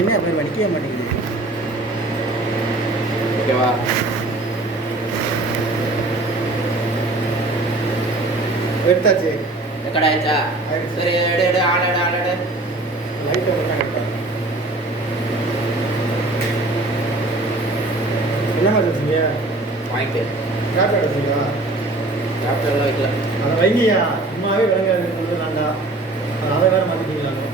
என்ன அப்புறம் வடிக்கவே மாட்டேங்குது. ஓகேவா? எடுத்தாச்சு. ரெக்கார்ட் ஆயிடுச்சா? சரி, எடு எடு, ஆள் எடு, ஆள் எடு. லைட்டை மட்டும் எடுத்தாங்க. என்ன மாதிரி வச்சுங்க? வாங்கிட்டு கேப்டன் வச்சுங்களா? கேப்டன்லாம் வைக்கல. அதை வைங்கய்யா, சும்மாவே விளங்காது கொடுத்துலாண்டா. அதை வேற மாற்றிட்டீங்களாங்க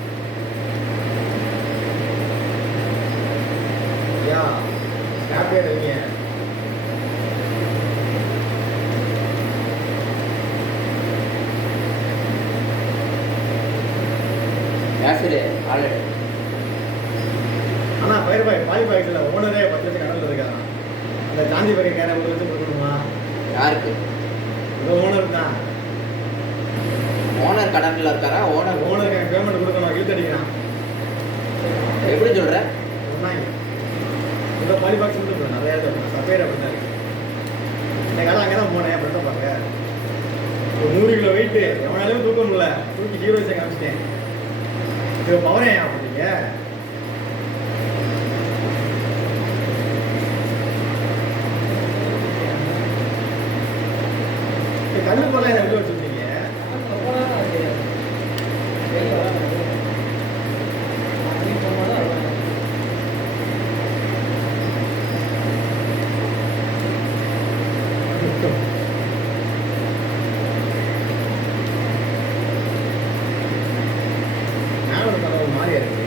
ஐயா. கேப்டன் வைங்க. பேசுடு, ஆள் எடு. ஆனால் பயிர் பாய் பாய் பாய்க்கில் ஓனரே 10 லட்சம் கடலில் இருக்காங்க. அந்த காந்தி பகை கேர 1 லட்சம் கொடுக்கணுமா? யாருக்கு? இந்த ஓனர் தான். ஓனர் கடனில் இருக்காரா? ஓனருக்கு எனக்கு பேமெண்ட் கொடுக்கணும். இழுத்தடிக்கிறான். எப்படி சொல்கிற? சொன்னாங்க இந்த பாலி பாக்ஸ் மட்டும் நிறையா இருக்கும். சப்பேர் அப்படி தான் இருக்கு. இந்த காலம் அங்கே தான் போனேன். அப்படி தான் பாருங்க. ஒரு 100 கிலோ வெயிட்டு எவனாலும் தூக்க முடியல. தூக்கி ஹீரோஸை காமிச்சிட்டேன். இது பவரே அப்படிங்க. கண்ணு போல இதை விட்டு வச்சுருக்கீங்க. மாறியா இருக்கு.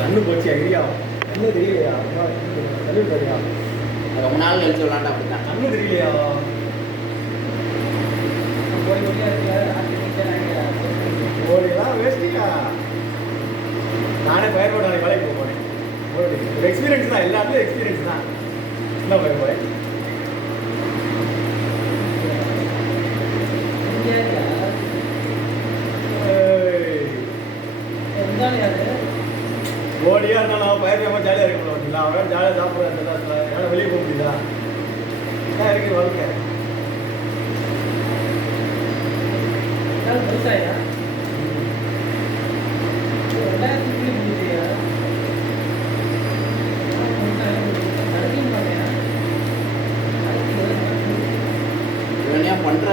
கண்ணு போச்சு ஐடியா. கண்ணு தெரியலையா? தெரியா? ரொம்ப நாள் கழிச்சு விளாண்டா அப்படித்தான். கண்ணு தெரியலையா? ஓடிலாம் வேஸ்டியா. நானே பயிரோட வேலைக்கு போக போனேன். ஒரு எக்ஸ்பீரியன்ஸ் தான். எல்லாத்துலையும் எக்ஸ்பீரியன்ஸ் தான். என்ன பயிர் போய் ஓடியா இருந்தாலும் பயிர் ஜாலியாக இருக்க முடியல. அவன் ஜாலியாக சாப்பிட்றா. என்னால் வெளியே போக முடியுதா? இதான் இருக்கு வாழ்க்கை. இவனையா பண்ற?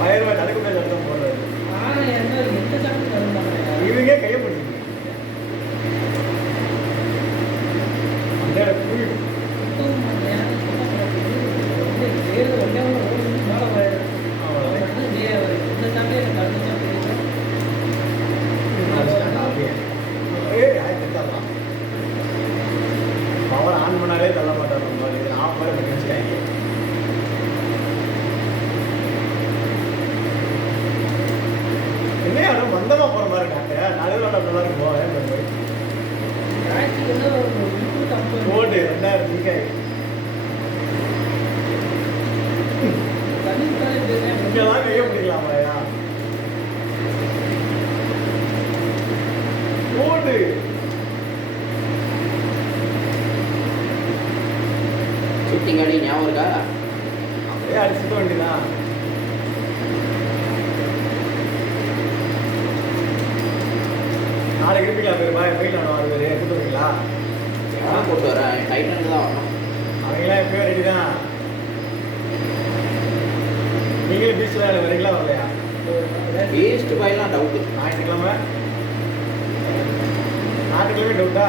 பயிர் நடக்க போய் சட்டம் போடுறது. இவங்க கையை பிடிச்சிங்க. அந்த கூலி பவர் ஆன் பண்ணாலே தள்ள மாட்டார். ஆஃப் பண்ணி வச்சுக்காங்க. என்ன யாரும் மந்தமாக போகிற மாதிரி இருக்காங்க. நடுவில் நல்லா இருக்கும். ஓட்டு 2000 ரூபாய். இங்கெல்லாம் கையை பிடிக்கலாமாயா? ஓடு ஷூட்டிங் அடி ஞாபகம் இருக்கா? அப்படியே அடிச்சுக்க வேண்டியதான். நாளைக்கு இருப்பீங்களா? பேர் போயிட்டு வரணும். 6 பேர் எடுத்துட்டு வரீங்களா? போட்டு வரேன். டைட்டன் தான் வரணும். அவங்களாம் எப்பயும் ரெடி தான். நீங்களும் பீச்சில் வரீங்களா? வரலையா? ஈஸ்ட் பாய்லாம் டவுட்டு. ஞாயிற்றுக்கிழமை டவுட்டா?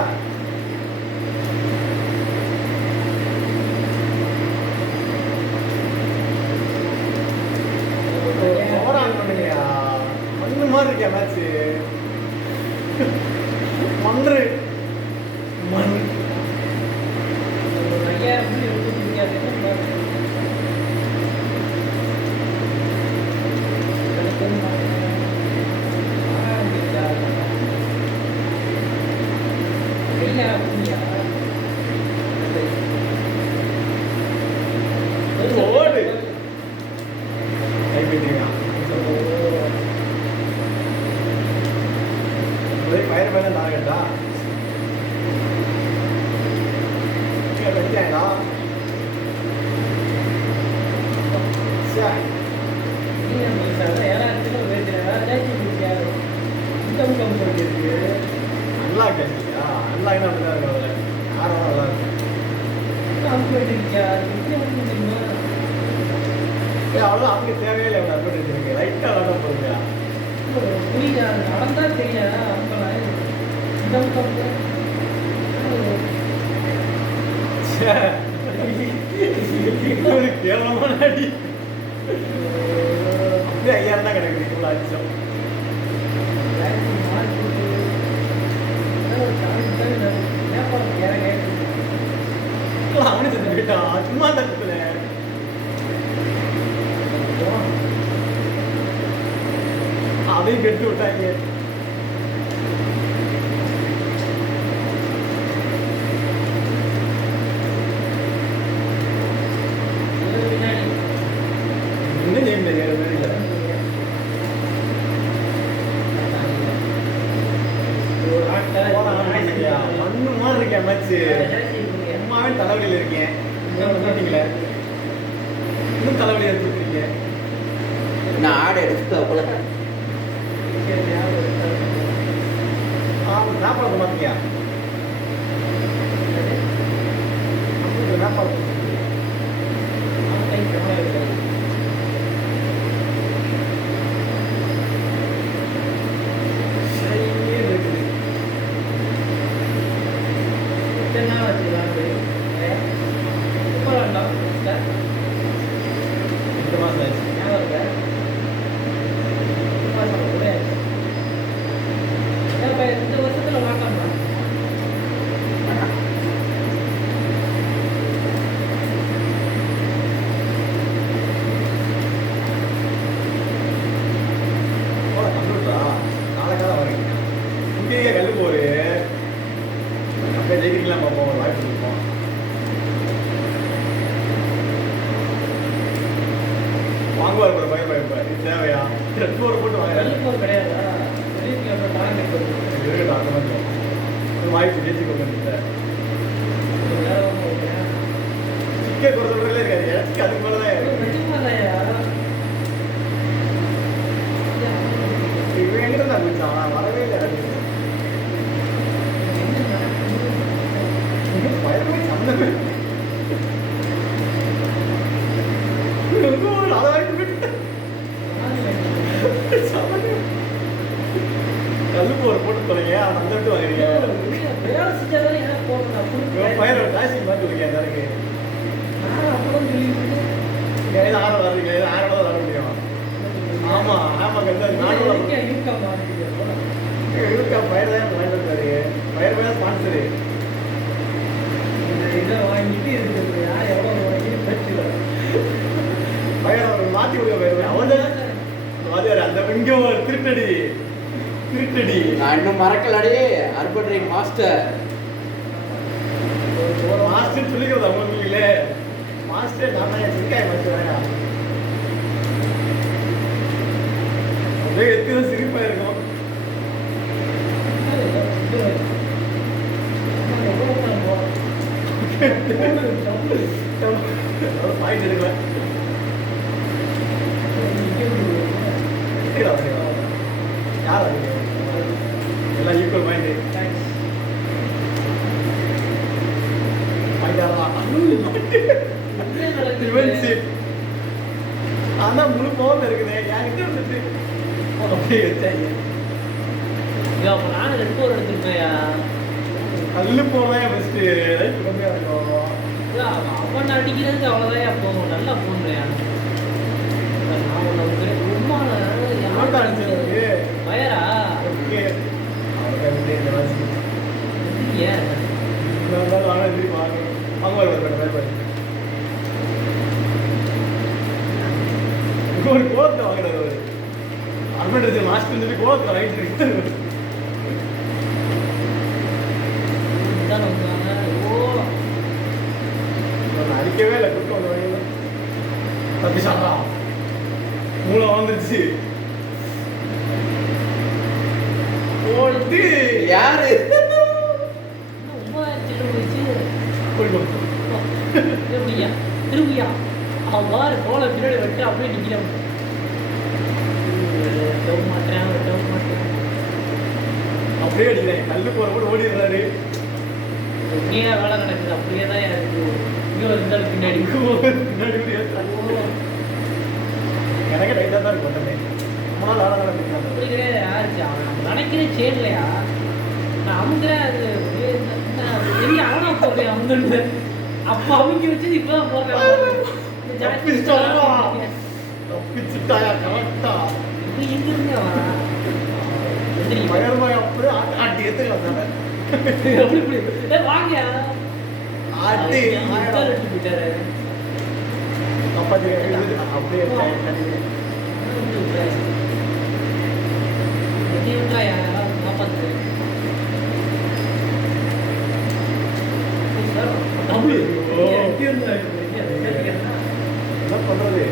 ஓவரால் பண்ணுங்கயா. மண்ணு மாதிரி இருக்கியா மேட்ச்சு? மன்று மண் ஓடு கைப்பற்றியா? பயிர் மேலே நாகட்டா வச்சாங்களா? ஆயிடுச்சியா நல்லா என்ன அப்படிதான் இருக்கும் அதில் யாரும் நல்லா இருக்கும் அவ்வளோ அவங்க தேவையில்லை அவங்க அட்வர்டைஸ் இருக்கு லைட்டாக விளாட போகுங்க நடந்தா தெரியாது ஒரு கேவலமான அடி அப்படியே 5000 தான் கிடக்குது இவ்வளோ அடிச்சோம் அவனு செஞ்சு போயிட்டான் சும்மா தட்டுல அதையும் கெட்டு விட்டாங்க இன்னும் ஜெயம் தெரியாது இல்லை மண்ணு மாதிரி இருக்கேன் மேட்ச்சு அம்மாவே தலைவலியில் இருக்கேன் மீட்டிங்கில் இன்னும் தலைவலி எடுத்துருக்கீங்க நான் ஆடை எடுத்து போல சாப்பாடு மாத்தியா சாப்பாடு இந்த மாதம் ஆயிடுச்சு இந்த வருஷத்துல வாங்கலாம் கம்ப்யூட்டரா நாளைக்காக வரேன் இங்கேயே கல்லு போரு அப்படியே ஜெயிக்கலாம் பார்ப்போம் ஒரு வாய்ப்பு கொடுப்போம் வாங்குவார் ஒரு பயப்பார் இது தேவையா 200 போட்டு வாங்குறாரு கிடையாதா இருக்கட்டும் அந்த மாதிரி ஒரு வாய்ப்பு ஜெயிச்சுக்கோங்க சிக்கே கொடுத்தவர்களே இருக்காது எனக்கு அதுக்கு மேலே தான் இவன் எங்கிட்ட தான் குடிச்சான் ஆனால் வரவே இல்லை பயமே சந்தமே அதை வாய்ப்பு கல்லுப்பு ஒரு போட்டு தொலைங்க அவன் அந்த விட்டு வாங்குறீங்க பயிர் காசி மாற்றி வைக்க அந்த இருக்கு ஆரம் வர்றீங்க 1000 தான் வர முடியும் ஆமாம் ஆமாம் கண்டு 400 இருக்கா பயிர் தான் வாங்கிட்டு வந்தாரு பயிர் பயிர் ஸ்பான்சரு பயிர் அவர் மாற்றி கொடுக்க பயிர் அவன் தான் அந்த இங்கே ஒரு திருட்டடி நான் இன்னும் மறக்கலடி அர்பன் ரிங் மாஸ்டர் ஒரு மாஸ்டர் சொல்லிக்கிறது அவங்க இல்லையே மாஸ்டர் நான் தான் சிரிக்காய் மாஸ்டர் அப்படியே எத்தனை சிரிப்பா இருக்கும் பாயிண்ட் எடுக்கல யார் எல்லாம் ஈக்குவல் பாயிண்ட் அதான் முழு பவர் இருக்குது என்கிட்ட இருந்துட்டு அப்படியே வச்சாங்க நானும் 2 எடுத்துருக்கேயா கல்லு போனேன் ஃபர்ஸ்ட் ரைட் கம்மியா இருக்கும் அவன் அடிக்கிறதுக்கு அவ்வளோதான் போகும் நல்லா போடுறேன் நான் உனக்கு ரொம்ப ஆட்டோ அடிச்சிருக்கு பயரா ஓகே அவங்க இந்த வாசி ஏன் நான் வாங்க திருப்பி வாங்க அவங்க ஒரு ஒரு கோலத்தை வாங்குறாரு அவர் அர்மண்ட் மாஸ்டர் சொல்லி கோலத்தை ரைட் இருக்கு அடிக்கவே இல்லை குட்டு வந்து வாங்கல தப்பி சாப்பிடா மூளை வந்துருச்சு போட்டு யாரு திரும்பியா அவ்வாறு போல பின்னாடி வெட்டு அப்படியே நிற்கிறோம் மாட்டேன் அப்படியே அடிக்கிறேன் கல்லு போற கூட ஓடிடுறாரு. உண்மையா வேலை நடக்குது அப்படியே தான் இருக்கு. இங்கே இருந்தாலும் பின்னாடி பின்னாடி கூட ஏத்துறாரு. எனக்கே டைட்டா தான் இருக்கும் உடனே. ரொம்ப நாள் ஆட நடக்குது. அப்படி கிடையாது யாருச்சு அவன் நினைக்கிறேன் சேரலையா நான் அமுங்குறேன் அது பெரிய அவனா போடுறேன் அமுங்க அப்போ அவங்க வச்சது இப்பதான் தப்பிச்சுட்டாயா கரெக்டா. இது எங்க இருந்து அவன் பயங்கரமா அப்படியே ஆட்டி எடுத்து வந்தாங்க. எப்படி இப்படி வாங்க ஆட்டி போயிட்டாரு காப்பாத்தி அப்படியே காப்பாத்து என்ன பண்றது?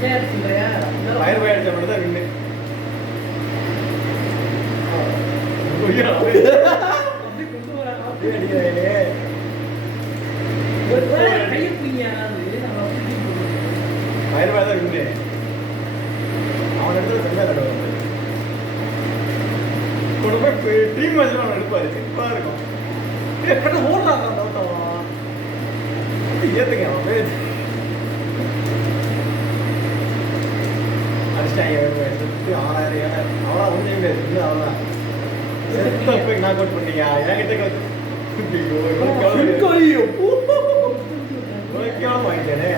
ஃபயர் பாய் அடிச்சா மட்டும் தான் வின்னு. அப்படியே அடிக்கிறாங்களே. ஃபயர் பாய் தான் வின்னு. அவன் இடத்துல செம்மையா தடவை கொண்டு போய் டீம் மேட்ச்ல அவன் எடுப்பாரு. சிப்பா இருக்கும். கட்ட ஓடுறாங்க அந்த ஓட்டம். ஏத்துங்க அவன் போய் அடிச்சிட்டாங்க. 6000 அவ்வளோ ஒன்றும் கிடையாது. அவ்வளோ செத்த போய் நாக் அவுட் பண்ணீங்க. என்கிட்ட வாங்கிட்டேனே.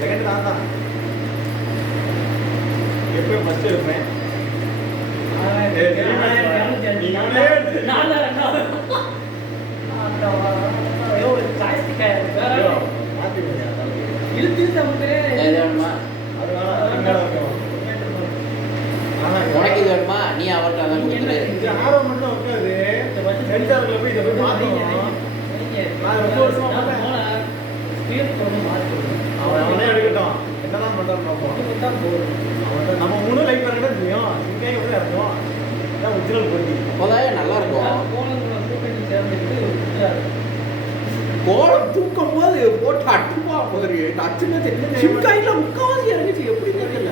செகண்ட் நான் தான் எப்பயும் ஃபர்ஸ்ட் இருப்பேன். உனக்கு இது வேணுமா நீ அவர்கிட்ட அதான் கொடுத்துரு. ஆர்வம் மட்டும் தான் உட்காது. சென்சார்ல போய் இதை போய் மாற்றணும். நான் ரொம்ப வருஷமா அவனே எடுக்கட்டும். என்னதான் பண்றான்னு பார்ப்போம். நம்ம 3 லைக் பண்ணா தெரியும். இங்கே எப்படி இருக்கும்? அதான் ஒரிஜினல் போட்டி. அப்போதான் நல்லா இருக்கும். கோலம் தூக்கும் போது போட்டு அட்டுப்பா போதுரு அச்சுன்னு சிம்காயில முக்காவாசி இறங்கிச்சு எப்படி தெரியல.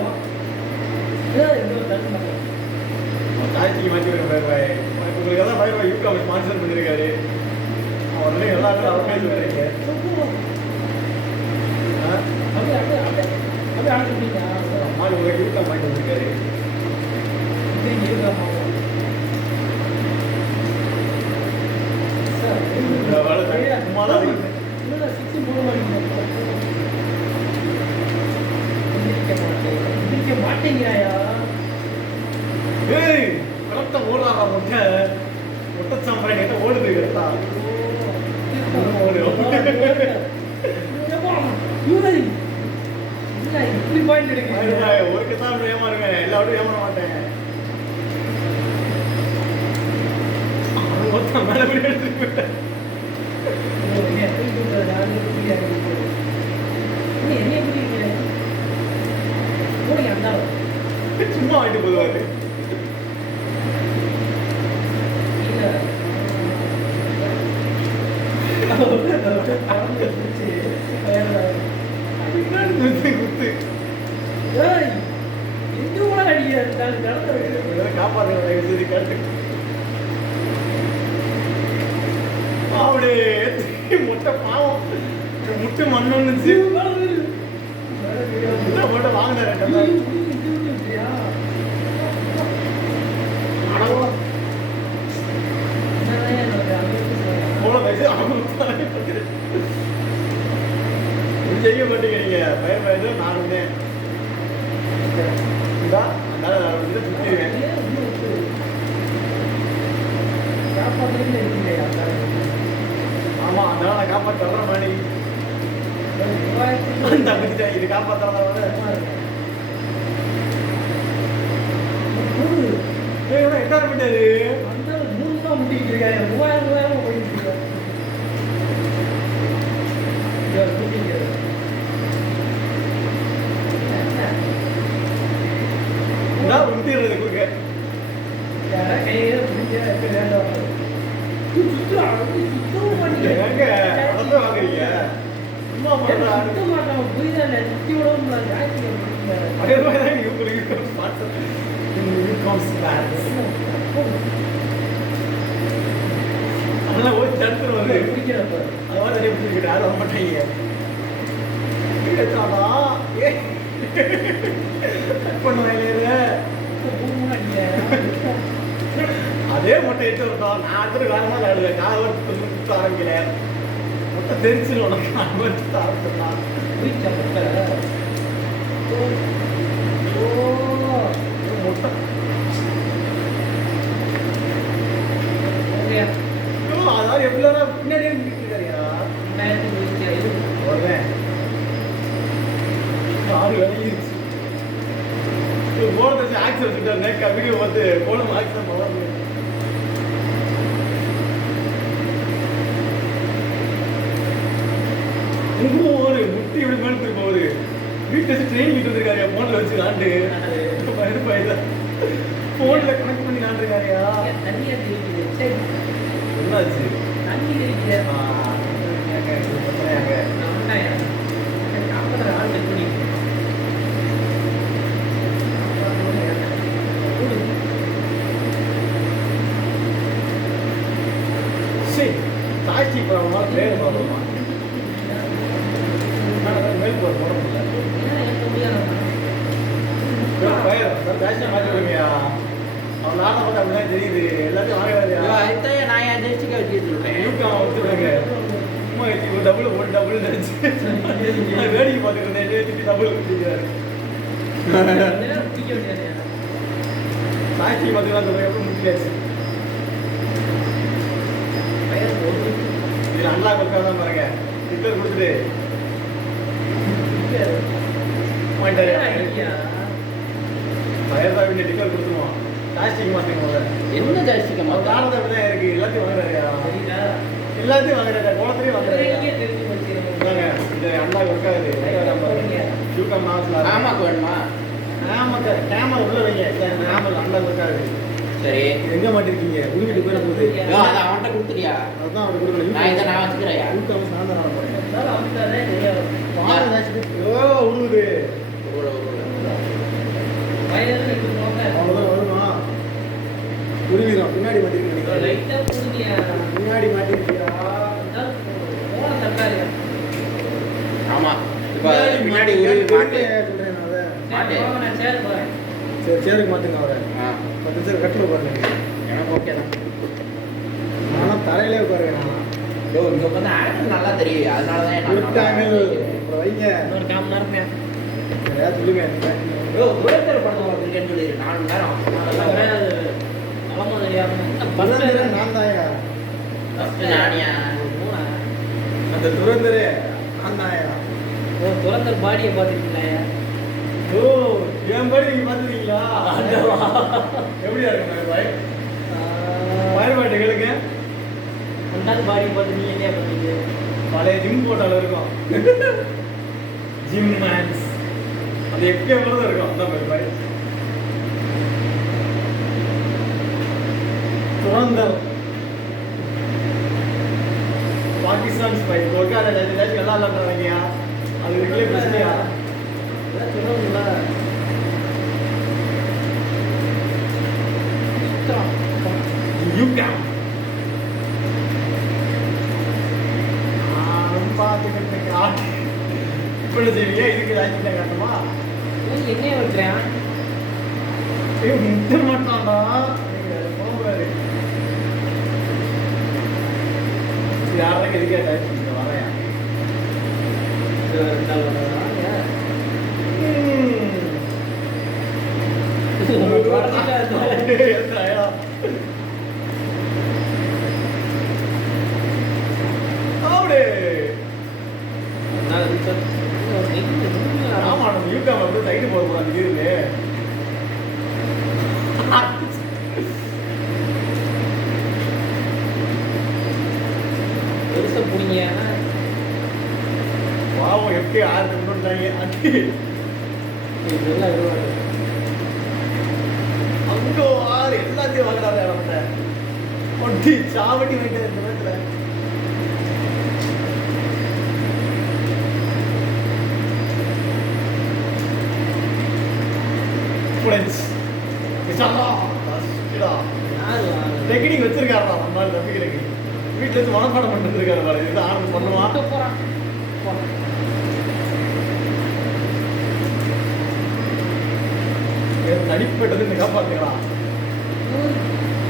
காய்ச்சிக்கு மாற்றி உங்களுக்கு தான் ஃபயர் பாய் யூடியூப் ஸ்பான்சர் பண்ணியிருக்காரு. அவர்களே எல்லா அவர்களே சொல்றீங்க. அம்மா உங்களுக்கு யூடியூப் வாங்கி வந்திருக்காரு. மாட்டேங்கிறாயா ஓடுறாங்க முட்டை முட்டை சாம்பிராணி என்ன ஓடுது கரெக்டா இப்படி பாயிண்ட் எடுக்க ஒருக்கு தான் ஏமாறுங்க எல்லாரும் ஏமாற மாட்டேன். மொத்தம் மேல போய் எடுத்துட்டு போயிட்டேன். சும்மா வாங்கிட்டு போதுவாரு. காப்பாற்று கட்டு அப்படியே முட்டை பாவம் முட்டை மண்ணு முட்டை வாங்கினேன். செய்ய மாட்டேங்கிறீங்க பயிர் பயிர் நான் இருந்தேன். சுத்திடுவேன். ஆமா அதனால நான் காப்பாற்ற மாதிரி தப்பிச்சிட்டேன். இது காப்பாற்றாத என்ன விட்டாரு அந்த 3 தான் முடிக்கிட்டு இருக்காங்க. 3000 போயிட்டு இருக்காங்க. உண்டிடுறது கொடுக்க வாங்குறீங்க. சும்மா பண்றான். சுத்த மாட்டான் புரியுதா இல்லை சுத்தி விடவும் முடியாது ஜாஸ்தி அதே மாதிரி தான் இவங்களுக்கு ஸ்பான்சர் யூகாம்ஸ் பேட்ஸ் அதெல்லாம் ஒரு தடுத்துரு வந்து பிடிக்கிறப்ப அதாவது நிறைய பிடிச்சிக்கிட்டு யாரும் வர மாட்டாங்க எடுத்தாடா ஏ கட் பண்ண வேலையில அதே மொட்டை எடுத்து விட்டோம் நான் அடுத்த காலமாக விளையாடுவேன் காலை வச்சு சுத்த ஆரம்பிக்கல மொட்டை தெரிச்சிடும் உனக்கு காலை வச்சு சுத்த ஆரம்பிச்சிடலாம் பிடிச்ச முட்டை மொட்டை ஓகே அதாவது எவ்வளோ பின்னாடியே நிற்கிறாரியா வருவேன் ஆறு விளையிருச்சு போன தச்சு ஆக்சிடென்ட் வச்சுட்டாரு நேக்கா வீடியோ பார்த்து போன ஆக்சிடென்ட் வளர்ந்து இன்னும் ஒரு முட்டி இப்படி மேலே திரும்ப ஒரு வீட்டை வச்சு ட்ரெயின் கிட்ட வந்துருக்காரியா போன்ல வச்சு ஆண்டு போன்ல கனெக்ட் பண்ணி ஆண்டுருக்காரியா தண்ணியா தெரியுது சரி என்னாச்சு தண்ணி தெரியுது ஆள் செக் பண்ணி சரி தாய்ச்சி போகிறோமா மேல் போகிறோமா மேல் போட முடியல தாய்ச்சி மாற்றி விடுங்கயா அவன் நாட்டை பார்த்து அப்படிதான் தெரியுது எல்லாத்தையும் வாங்காதியா நான் என் ஜெயிச்சுக்க வச்சுட்டு யூகாம் வச்சு விடுங்க சும்மா ஒரு டபுள் ஒரு டபுள் நினைச்சு வேடிக்கை பார்த்துட்டு இருந்தேன் திருப்பி டபுள் வச்சுக்கிறாரு தாய்ச்சி பார்த்துக்கலாம் சொல்லுங்க எப்படி முடிச்சாச்சு இதில் நல்லா கொடுக்காதான் பாருங்க டிக்கெட் கொடுத்துட்டு பயர்தான் வேண்டிய டிக்கெட் கொடுத்துருவோம் ஜாஸ்திக்கு மாற்றிக்கோங்க என்ன ஜாஸ்திக்க அவன் மாட்டேன் காரணத்தை அப்படி தான் இருக்கு எல்லாத்தையும் வாங்குறாருயா எல்லாத்தையும் வாங்குறாரு குளத்துலையும் வாங்குறாரு இந்த அண்ணா ஒர்க்காகுது யூகாம் நாசில் ஆமாக்கு வேணுமா கேமரா உள்ள வைங்க கேமரா அண்ணா ஒர்க்காகுது சரி எங்க மாட்டிருக்கீங்க உருவிட்டு போயிட போகுது அதை அவன்கிட்ட கொடுத்துறியா அதான் அவருக்கு கொடுக்கல நான் இதை நான் வச்சுக்கிறேயா யூகாம் நான் தான் போறேன் உருவுது அவ்வளோதான் வருமா உருவிடும் பின்னாடி மாட்டிருக்கீங்க பின்னாடி மாட்டிருக்கியா ஆமா இப்ப பின்னாடி உருவி மாட்டு சொல்றேன் நான் அதை சரி சேருக்கு மாத்துங்க அவரை 10 நிமிஷம் கட்டில் உட்காருங்க எனக்கு ஓகே தான் ஆனால் தரையிலே உட்காருங்க யோ இங்க வந்து ஆக்டர் நல்லா தெரியும் அதனால தான் விட்டாங்க அப்புறம் வைங்க இன்னொரு கால் மணி நேரம் நிறையா சொல்லுங்க யோ புரேக்கர் படம் பார்த்துருக்கேன்னு சொல்லிடு 4 மணி நேரம் தலைமை தெரியாம துரந்தரே நான் தாயா நானியா அந்த துரந்தரே நான் தாயா துறந்த பாடியை பார்த்துருக்கீங்களா ஓ என் படி நீங்க பார்த்துருக்கீங்களா எப்படியா இருக்கு பாய் பாட்டு கேளுங்க ரெண்டாவது பாடியை பார்த்து நீ என்ன பண்ணீங்க பழைய ஜிம் போட்டால இருக்கும் ஜிம் மேன்ஸ் அது எப்பயே தான் இருக்கும் அதான் பாய் துரந்தர் பாகிஸ்தான் ஸ்பை கோர்க்காத ஜாதி நல்லா இல்லைன்றாங்க அது இருக்கே பிரச்சனையா சொல்லுங்களா யூகாம் பார்த்துக்கிட்டு இப்படி செய்வீங்க இதுக்கு ஆக்கிட்ட காட்டுமா என்ன வைக்கிறேன் முட்ட மாட்டான்டா போகாது யாரும் எதுக்கே டைப் வரேன் ஆமா நம்ம யூகாம் வந்து சைடு போட கூடாது இருந்து பெருசா புடிங்க பாவம் எப்படி ஆறு கொண்டுட்டாங்க அது இதெல்லாம் இருவாங்க அங்கோ ஆறு எல்லாத்தையும் வாங்குறாரு அவன்கிட்ட ஒட்டி சாவட்டி வாங்கிட்டு இந்த நேரத்தில் முடிச்சு யாரு டெக்னிக் வச்சிருக்காரா நம்மளால நம்பிக்கிறதுக்கு வீட்டுல இருந்து மனப்பாடம் பண்ணிட்டு இருக்காரு பாரு இது ஆரம்பம் பண்ணுவான் போறான் தனிப்பட்டது இந்த காப்பாத்துக்கலாம்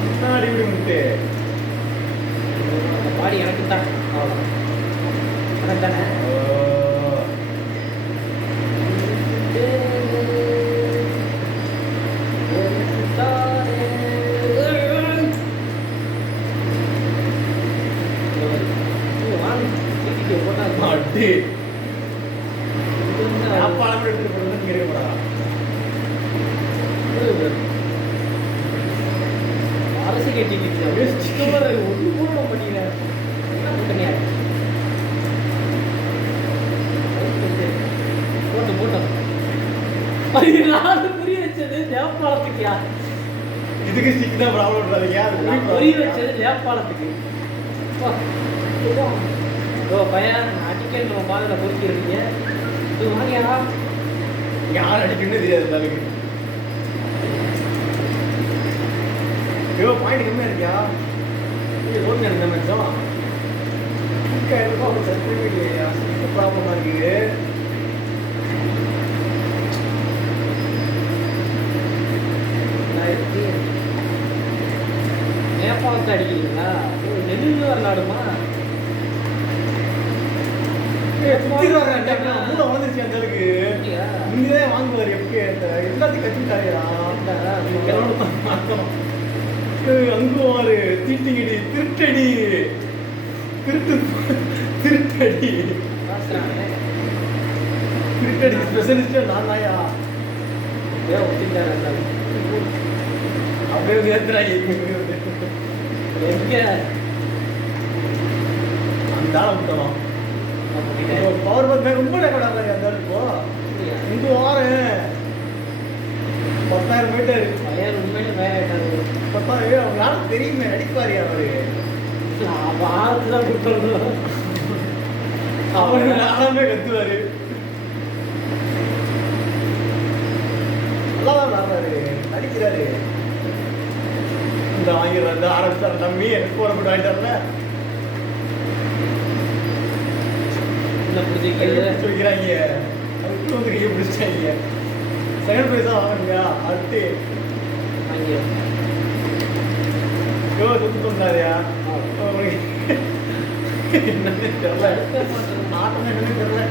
முன்னாடி இப்படி விட்டு அந்த பாடி எனக்கு தான் அவ்வளோ எனக்கு தானே அடி சாப்பாடு எடுத்துட்டு போறது கேட்கப்படா அரசு கேட்டு ஒன்று கூட பண்ணிக்கிறேன் என்ன பண்ணியா போட்டோம் அது நான் புரிய வச்சது நேபாளத்துக்கியா இதுக்கு ஸ்டிக் தான் ப்ராப்ளம் பண்றாதீங்க நான் புரிய வச்சது நேபாளத்துக்கு ஓ பையன் அடிக்கடி நம்ம பாதையில பொறுக்கிறீங்க இது வாங்கியா யார் அடிக்கணும்னு தெரியாது இந்த அளவுக்கு ஐயோ பாயிண்ட் கம்மியா இருக்கியா இது ரோட் நடந்த மேட்சம் ஒரு சர்டிஃபிகேட் இல்லையா ப்ராப்ளமா இருக்கு நேபாளத்தை அடிக்கிறீங்களா நெல்லு விளையாடுமா மூணு வந்துருச்சு அந்த அளவுக்கு நீங்கதான் வாங்குவாரு எப்படி எல்லாத்தையும் கட்டிட்டாரியா அங்குவாரு தீட்டிங்கடி திருட்டடி திருட்டடி திருட்டடி ஸ்பெஷலிஸ்ட் நான் தாயா அப்படியே ஏத்துறாங்க எங்க அந்த ஆளை விட்டோம் பவர் பங்க் ரொம்ப டேக்கடாங்க அந்த இப்போ இங்க வாரேன் 10,000 மீட்டர் பையன் உண்மையில பயிராயிட்டாரு 10,000 அவங்க யாரும் தெரியுமே நடிப்பாரு அவரு ஆளுக்குதான் கொடுத்துருந்தோம் அவரு நாளாமே கத்துவாரு நல்லாதான் விளாடுறாரு நடிக்கிறாரு இந்த வாங்கிடுறாரு ஆரம்பிச்சாரு தம்பி எனக்கு போற போட்டு வாங்கிட்டாருல வைக்கிறாங்க அதுக்கு வந்து கையை பிடிச்சிட்டாங்க செகண்ட் ப்ரைஸ் தான் வாங்குங்க அடுத்து சுத்து சொன்னாரியா என்னன்னு தெரியல ஆட்டம் என்னன்னு தெரியல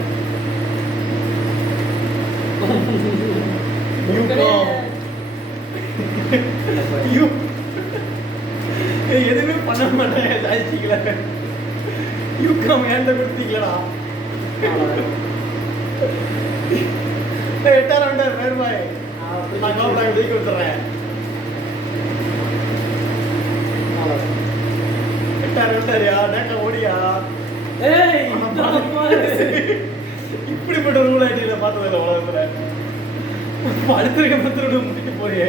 எதுவுமே பண்ண மாட்டேன் ஜாய்ச்சிக்கல யூகம் ஏன்ட கொடுத்தீங்களா 8,000 பேருமாய் நான் கவுண்டாங்க ஜெயிக்க கொடுத்துறேன் 8,000 டேக்கா ஓடியா இப்படிப்பட்ட ரூல் ஐடியில பார்த்ததில்ல உலகத்துல அடுத்திருக்க பத்திரோட முடிக்க போறியா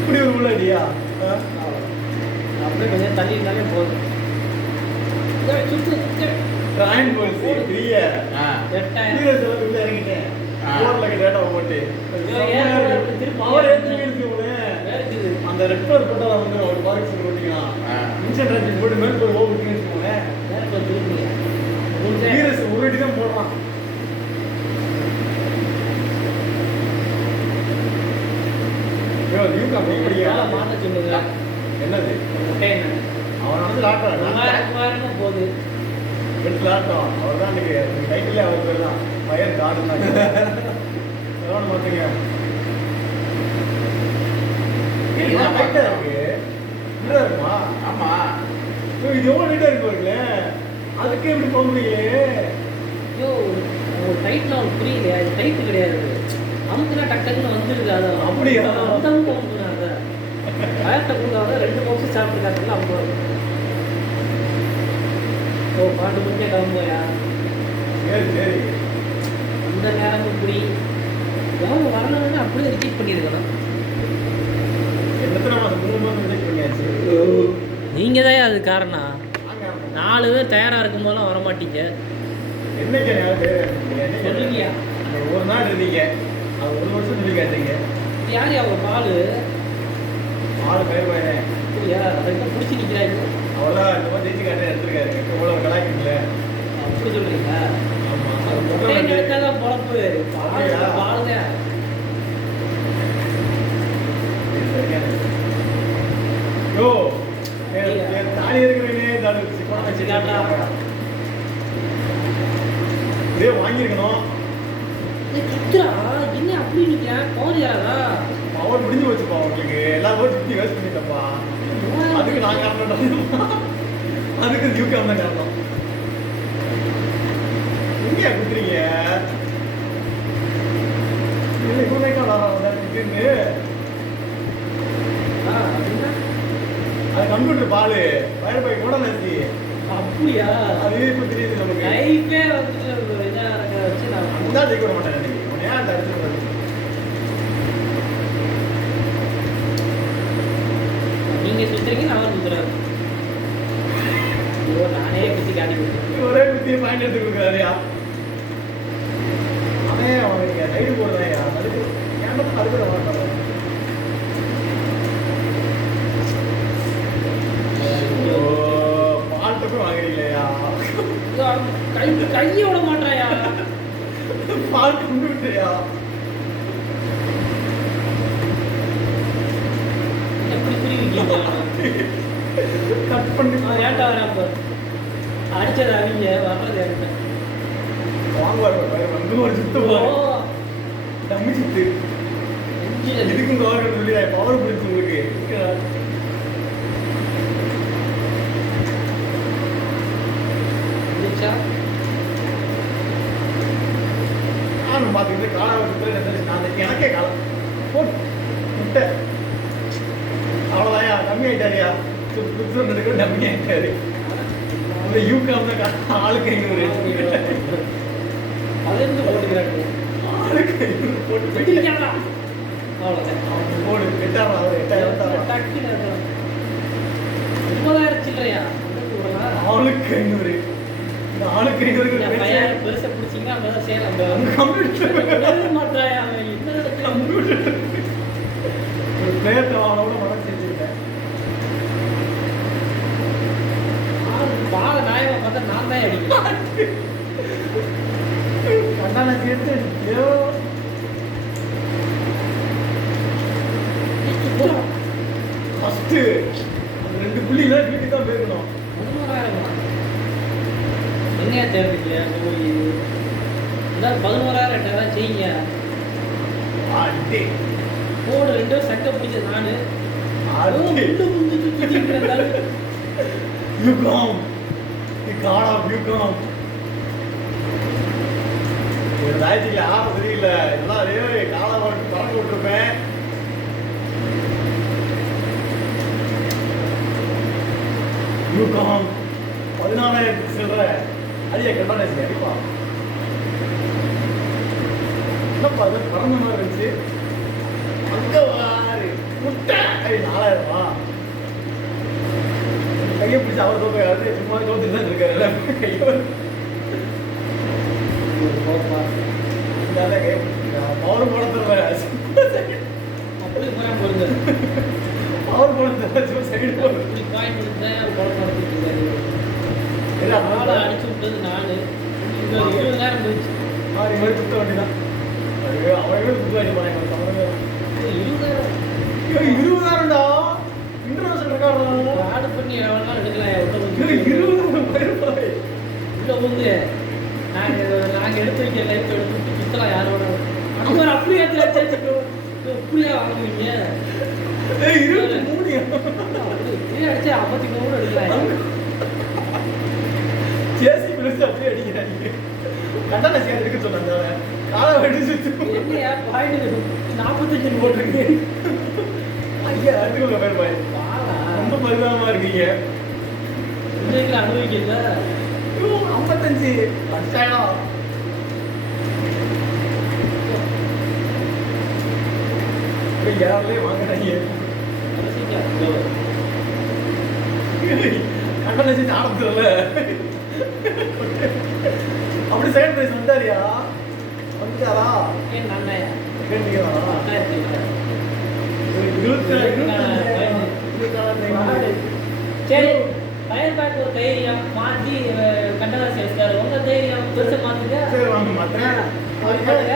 இப்படி ஒரு ரூல் ஐடியா அப்படியே கொஞ்சம் தள்ளி இருந்தாலே போதும் ட்ராயின் போல்ஸ் பெரிய 8,000 செலவு உள்ள இறங்கிட்டேன் போர்ல டேட்டா போட்டு பவர் ஏத்துவீங்க அந்த ரெட் கலர் போட்டா வந்து ஒரு பாக்ஸ் போட்டீங்கன்னா இன்சென்ட் ரேட்டிங் போட்டு மேல் போய் ஓவர்ட்டீங்கன்னு வச்சுக்கோங்களேன் வீரஸ் ஒரு அடி தான் போடுறான் மாட்ட சொல்லுங்க என்னது அவன் வந்து லாட்டான் போகுது எடுத்து லாட்டம் அவர் தான் இன்னைக்கு டைட்டிலே அவர் பேர் தான் ஃபயர் கார்டு தான் எவ்வளோ மாட்டீங்க இருக்கு இருக்குமா ஆமா இது எவ்வளோ நீட்டாக இருக்கு பாருங்களேன் அதுக்கே இப்படி போக முடியலையே ஐயோ ஒரு டைட்ல அவனுக்கு புரியலையா இது டைட்டு கிடையாது அமுக்குனா டக்குன்னு வந்துருக்கு அது அப்படியா? அந்த அமுக்கு அமுக்குனா அதை பயத்தை கொடுக்காத 2 பாக்ஸ் சாப்பிட்டுருக்காங்க அமுக்கு ஓ 12 மணிக்கே கிளம்புயா சரி சரி அந்த நேரம் இப்படி எவ்வளோ வரலன்னு அப்படியே ரிப்பீட் பண்ணியிருக்கணும் எத்தனை மாதம் 3 மாதம் ரிஜெக்ட் பண்ணியாச்சு நீங்கள் தான் அது காரணம் ஆங்க 4 பேர் தயாராக இருக்கும் போதெல்லாம் வரமாட்டீங்க என்னைக்கு சொல்லுங்கயா ஒரு நாள் இருந்தீங்க, அது 1 வருஷம் சொல்லி காட்டுறீங்க. இது யார் அவங்க பாலு? ஆளு பயிர் பையனே, அப்படியா? அதுக்கு பிடிச்சி நிற்கிறாரு. அவ்வளோதான் இந்த மாதிரி ஜெயிச்சு காட்ட எடுத்துருக்காரு. எவ்வளோ கலாய்க்குங்களே. அப்படி சொல்றீங்களா? ஆமா, அது முட்டையை எடுத்தாதான் பொழப்பு. பால் பால் தான். யோ, என் தாலி இருக்கிறவனே தாலி வச்சு போன வச்சு காட்டுறாங்க. இதே வாங்கியிருக்கணும். சுத்துறா என்ன அப்படி நிற்கிறேன்? பவர் யாரா? பவர் முடிஞ்சு வச்சுப்பா உங்களுக்கு. எல்லா போய் சுற்றி வேஸ்ட் பண்ணிட்டப்பா. அதுக்கு நான் காரணம். அதுக்கு யூகேம் தான் காரணம். எங்கேயா குத்துறீங்க? அது கம்ப்யூட்டர் பாலு பயிர் பை கூட நசி. அப்படியா? அது இப்போ தெரியுது நமக்கு. லைஃபே வந்துட்டு இதாக வச்சு நான் அதான் ஜெயிக்க விட மாட்டேன் நீங்க. உன்னை ஏன் அந்த அடிச்சு விடுறது? நீங்க சுத்துறீங்க, நான் சுத்துறேன். ஐயோ, நானே குத்தி காட்டி கொடுத்தேன். ஒரே குத்தி பாயிண்ட் எடுத்து கொடுக்குறாருயா. அவன் அவனுக்கு ரைடு போடுறாயா. அதுக்கு ஏன் மட்டும் அதுக்கு வாங்க. பால்ட்டுக்கும் வாங்குறீங்களா? கையை விட மாட்டாயா? பால் கும்பிட்டுயா? எப்படி புரியுவீங்க? கட் பண்ணி ஏன்டா வராம அடிச்சது அவங்க வர்றது என்கிட்ட. வாங்குவார் வந்து ஒரு சுத்து தம்பி சுத்து இதுக்கும் கவர்மெண்ட் சொல்லி பவர் பிடிச்சு உங்களுக்கு. நானும் பார்த்துக்கிட்டு காலாவட்டத்தில் நான் எனக்கே காலம் போட்டு முட்டை அவ்வளோதாயா கம்மி ஆயிட்டாரியா. புதுசு கம்மி ஆயிட்டாரு. அந்த யூகாம் தான் ஆளுக்கு 500 அதுலேருந்து போட்டுக்கிறாங்க. ஆளுக்கு 500 போட்டு போட்டுக்கிறாங்களா? அவ்வளோதான் போடு 8000 தரலாம். 30,000 சில்லறையா? ஆளுக்கு 500. இந்த ஆளுக்கு 500 பையன் பெருசை பிடிச்சிங்கன்னா அந்த சேலம் கம்ப்யூட்டர் மாட்டாயா? அவன் என்ன நடக்குது? கம்ப்யூட்டர் ஒரு பிளேயர் அவனோட மனம் செஞ்சுருக்கேன். பால நாயமா பார்த்தா நான் தான் அடிக்கிறேன். கண்டான சேர்த்து ஃபஸ்ட்டு அந்த 2 புள்ளிலாம் வீட்டுக்கு தான் போயிருக்கணும். 11,000 என்னையா தேர்ந்துக்கலையா? இந்த 11,000 2,000 செய்யுங்க. ஆட்டி போடு 2 சட்டை பிடிச்ச நானு ஆட்டி யூகாம் தி காட் ஆஃப் யூகாம். ஒரு ராஜில தெரியல எல்லாம் ரேவே காலம் வரைக்கும் பறக்க விட்டுருப்பேன். யூகாம் 14,000 சில்லற அடியா கண்டாச்சு அடிப்பா. என்னப்பா அது பறந்த மாதிரி இருந்துச்சு. அங்க வாரு முட்டை 4,000 கையை பிடிச்சி அவர் தோக்காரு. சும்மா தோத்துட்டு தான் இருக்காரு. கையை கையை பிடிச்சிருக்கா பவர் போட தருவேன். அப்படி போய் போடுங்க. பவர் போட தருவேன். சைடு போடு இப்படி பாயிண்ட் கொடுத்தேன் குழப்பம் நடத்திட்டு ஆளை அடிச்சு விட்டது நானு. 20,000 போயிடுச்சு. இது மாதிரி சுத்த வேண்டிதான். அவங்களே சுத்த வேண்டி போனாங்க. 20,000 20,000டா இன்டர்நேஷனல் ரெக்கார்டா. ஆடு பண்ணி எவ்வளோ எடுக்கலாம்? 20,000 உள்ள வந்து நாங்கள் எடுத்து வைக்க லைஃப் எடுத்து சுத்தலாம் யாரோட அந்த அப்படியே எப்படியா வாங்குவீங்க? 23 அடிச்சு 53 எடுக்கலாம். ஜேசி பிடிச்சி அப்படியே அடிக்கிறாங்க. கண்டான சேர்ந்து எடுக்க சொன்னாங்க. காலை வெட்டி சுத்து என்னையா பாயிண்ட் 45 போட்டிருக்கு. ஐயா அதுக்குள்ள பேர் பாய் ரொம்ப பரிதாபமா இருக்கீங்க. இன்னைக்கு அனுபவிக்கல. 55 10,000 யாருலே வாங்குறாங்க. கண்டன செஞ்சு ஆரம்பிச்சிடல. அப்படி செகண்ட் பிரைஸ் வந்தாரியா? வந்துட்டாரா ஏன் நானே கேட்டீங்களா சரி டயர் பேக் ஒரு தைரியம் மாற்றி கண்டதாசி வச்சிட்டாரு உங்க தைரியம் பெருசா மாத்துங்க சரி வாங்க மாத்திரேன் அவர் பாருங்க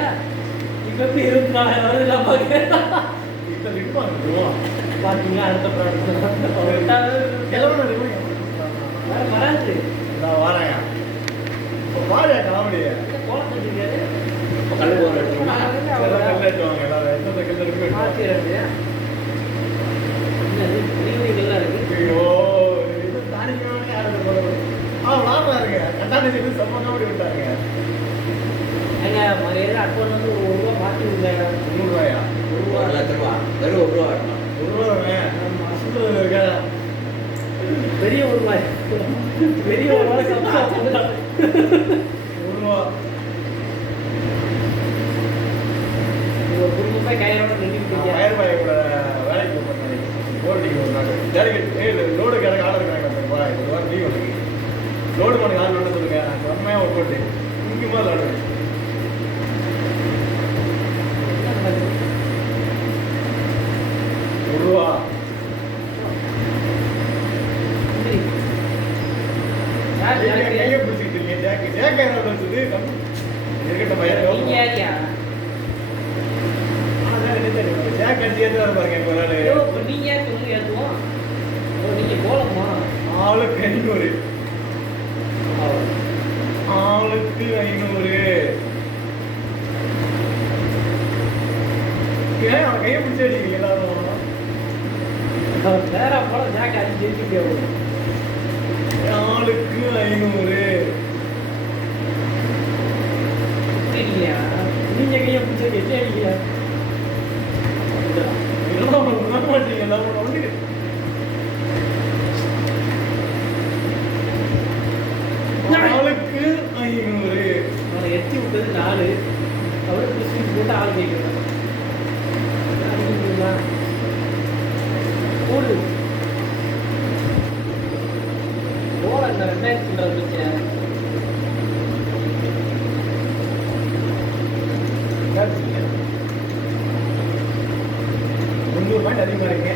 இப்ப எப்படி இருந்தாங்க வருதுல பாருங்க இப்ப விட்டுவாங்க பாத்தீங்களா அடுத்த ப்ராடக்ட் வேற வராது நான் வாரேன் வாரியா காமெடி கோலத்து இருக்காரு கல் போற கல்லேட்டுவாங்க எல்லாரும் எந்த கல்ல இருக்கு மாத்திரது இதெல்லாம் இருக்கு ஐயோ இது தானிக்கவே யாரும் போறது வாடுறாருங்க கட்டாணி செம்ம காமெடி விட்டாருங்க ஏங்க மரியாதை அக்கௌண்ட் வந்து ஒரு ரூபா மாற்றி விடுங்க 100 ரூபாயா 1 லட்சம் ரூபா வெறும் 1 ரூபா வேணுமா 1 ரூபாய் மாசத்துல இருக்கா பெரிய ஒரு ரூபாய் பெரிய ஒரு ரூபாய் 1 ரூபா ஒரு குடும்பமே கையோட நின்றுட்டு ஆயிரம் ரூபாய் கூட வேலைக்கு போகிறேன் போர் அடிக்க ஒரு நாள் டேரக்ட் லோடு கிடக்கு ஆர்டர் இருக்காங்க ஒரு வாரம் லீவ் வந்துருக்கு லோடு பண்ண ஆள் வேணும் சொல்லுங்க செம்மையாக ஒரு போட்டு முக்கியமாக விளாடுவேன் 1 ரூபா கையை பிடிச்சிக்கிட்டு இருக்கீங்க ஜேக் யாராவது வச்சது இருக்கட்டும் பையன் யாரியா ஜேக் அடிச்சு ஏற்று பாருங்க எனக்கு ஒரு நாள் நீங்க யார் சொல்லுங்க ஏற்றுவோம் நீங்க போலமா ஆளுக்கு 500 ஆளுக்கு 500 ஏன் அவன் கையை பிடிச்சி அடிக்கிறீங்க எல்லாரும் நேரா போல ஜாக் அடிச்சு ஜெயிச்சுட்டு ஆளுக்கு 500 இல்லையா நீங்க கையை பிடிச்சது என்ன இல்லையா இதெல்லாம் உணர மாட்டீங்க எல்லாரும் வந்து ஆளுக்கு 500 அவனை எத்தி விட்டது 4 அவருக்கு பிஸ்கட் போட்டு ஆள் கேட்கணும் போடு போல இந்த 2000 பிரச்சனை அதிகமா இருக்கு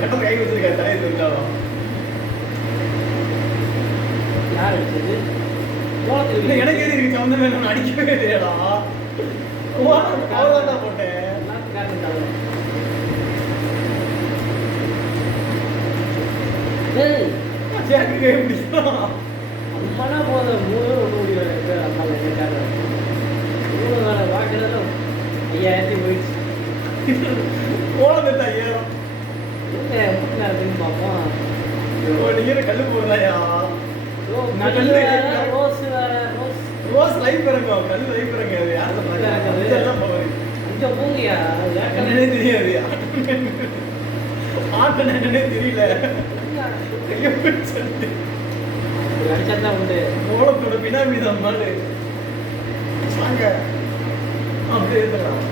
கட்டம் கை வச்சிருக்க தலையை தெரிஞ்சாலும் யார் அடிச்சது போலத்துக்கு இல்லை எனக்கு எது இருக்கு சம்மந்தம் வேணும் அடிக்கவே தெரியாதா அவ்வளோதான் போட்டேன் ஜாக்கு கை பிடிக்கலாம் அம்மானா போதும் 3 ஒன்று முடியாது அம்மா கேட்டாங்க 3 வேலை வாக்குறதும் 5000 போயிடுச்சு போனது 5000 அப்படின்னு பார்ப்போம் நீங்க கல்லு போடுறாயா நான் கல் கல்லு வேற ரோஸ் வேற ரோஸ் ரோஸ் லைஃப் இறங்கும் கல் லைஃப் இறங்காது யார் சொன்னாங்க இதெல்லாம் போகுது கொஞ்சம் பூங்கியா என்னன்னே தெரியாது ஆட்டம் என்னன்னே தெரியல கையை பிடிச்சு அடிச்சா உண்டு மோளத்தோட பினாமி தான் மாடு வாங்க அப்படியே எடுத்துக்கலாம்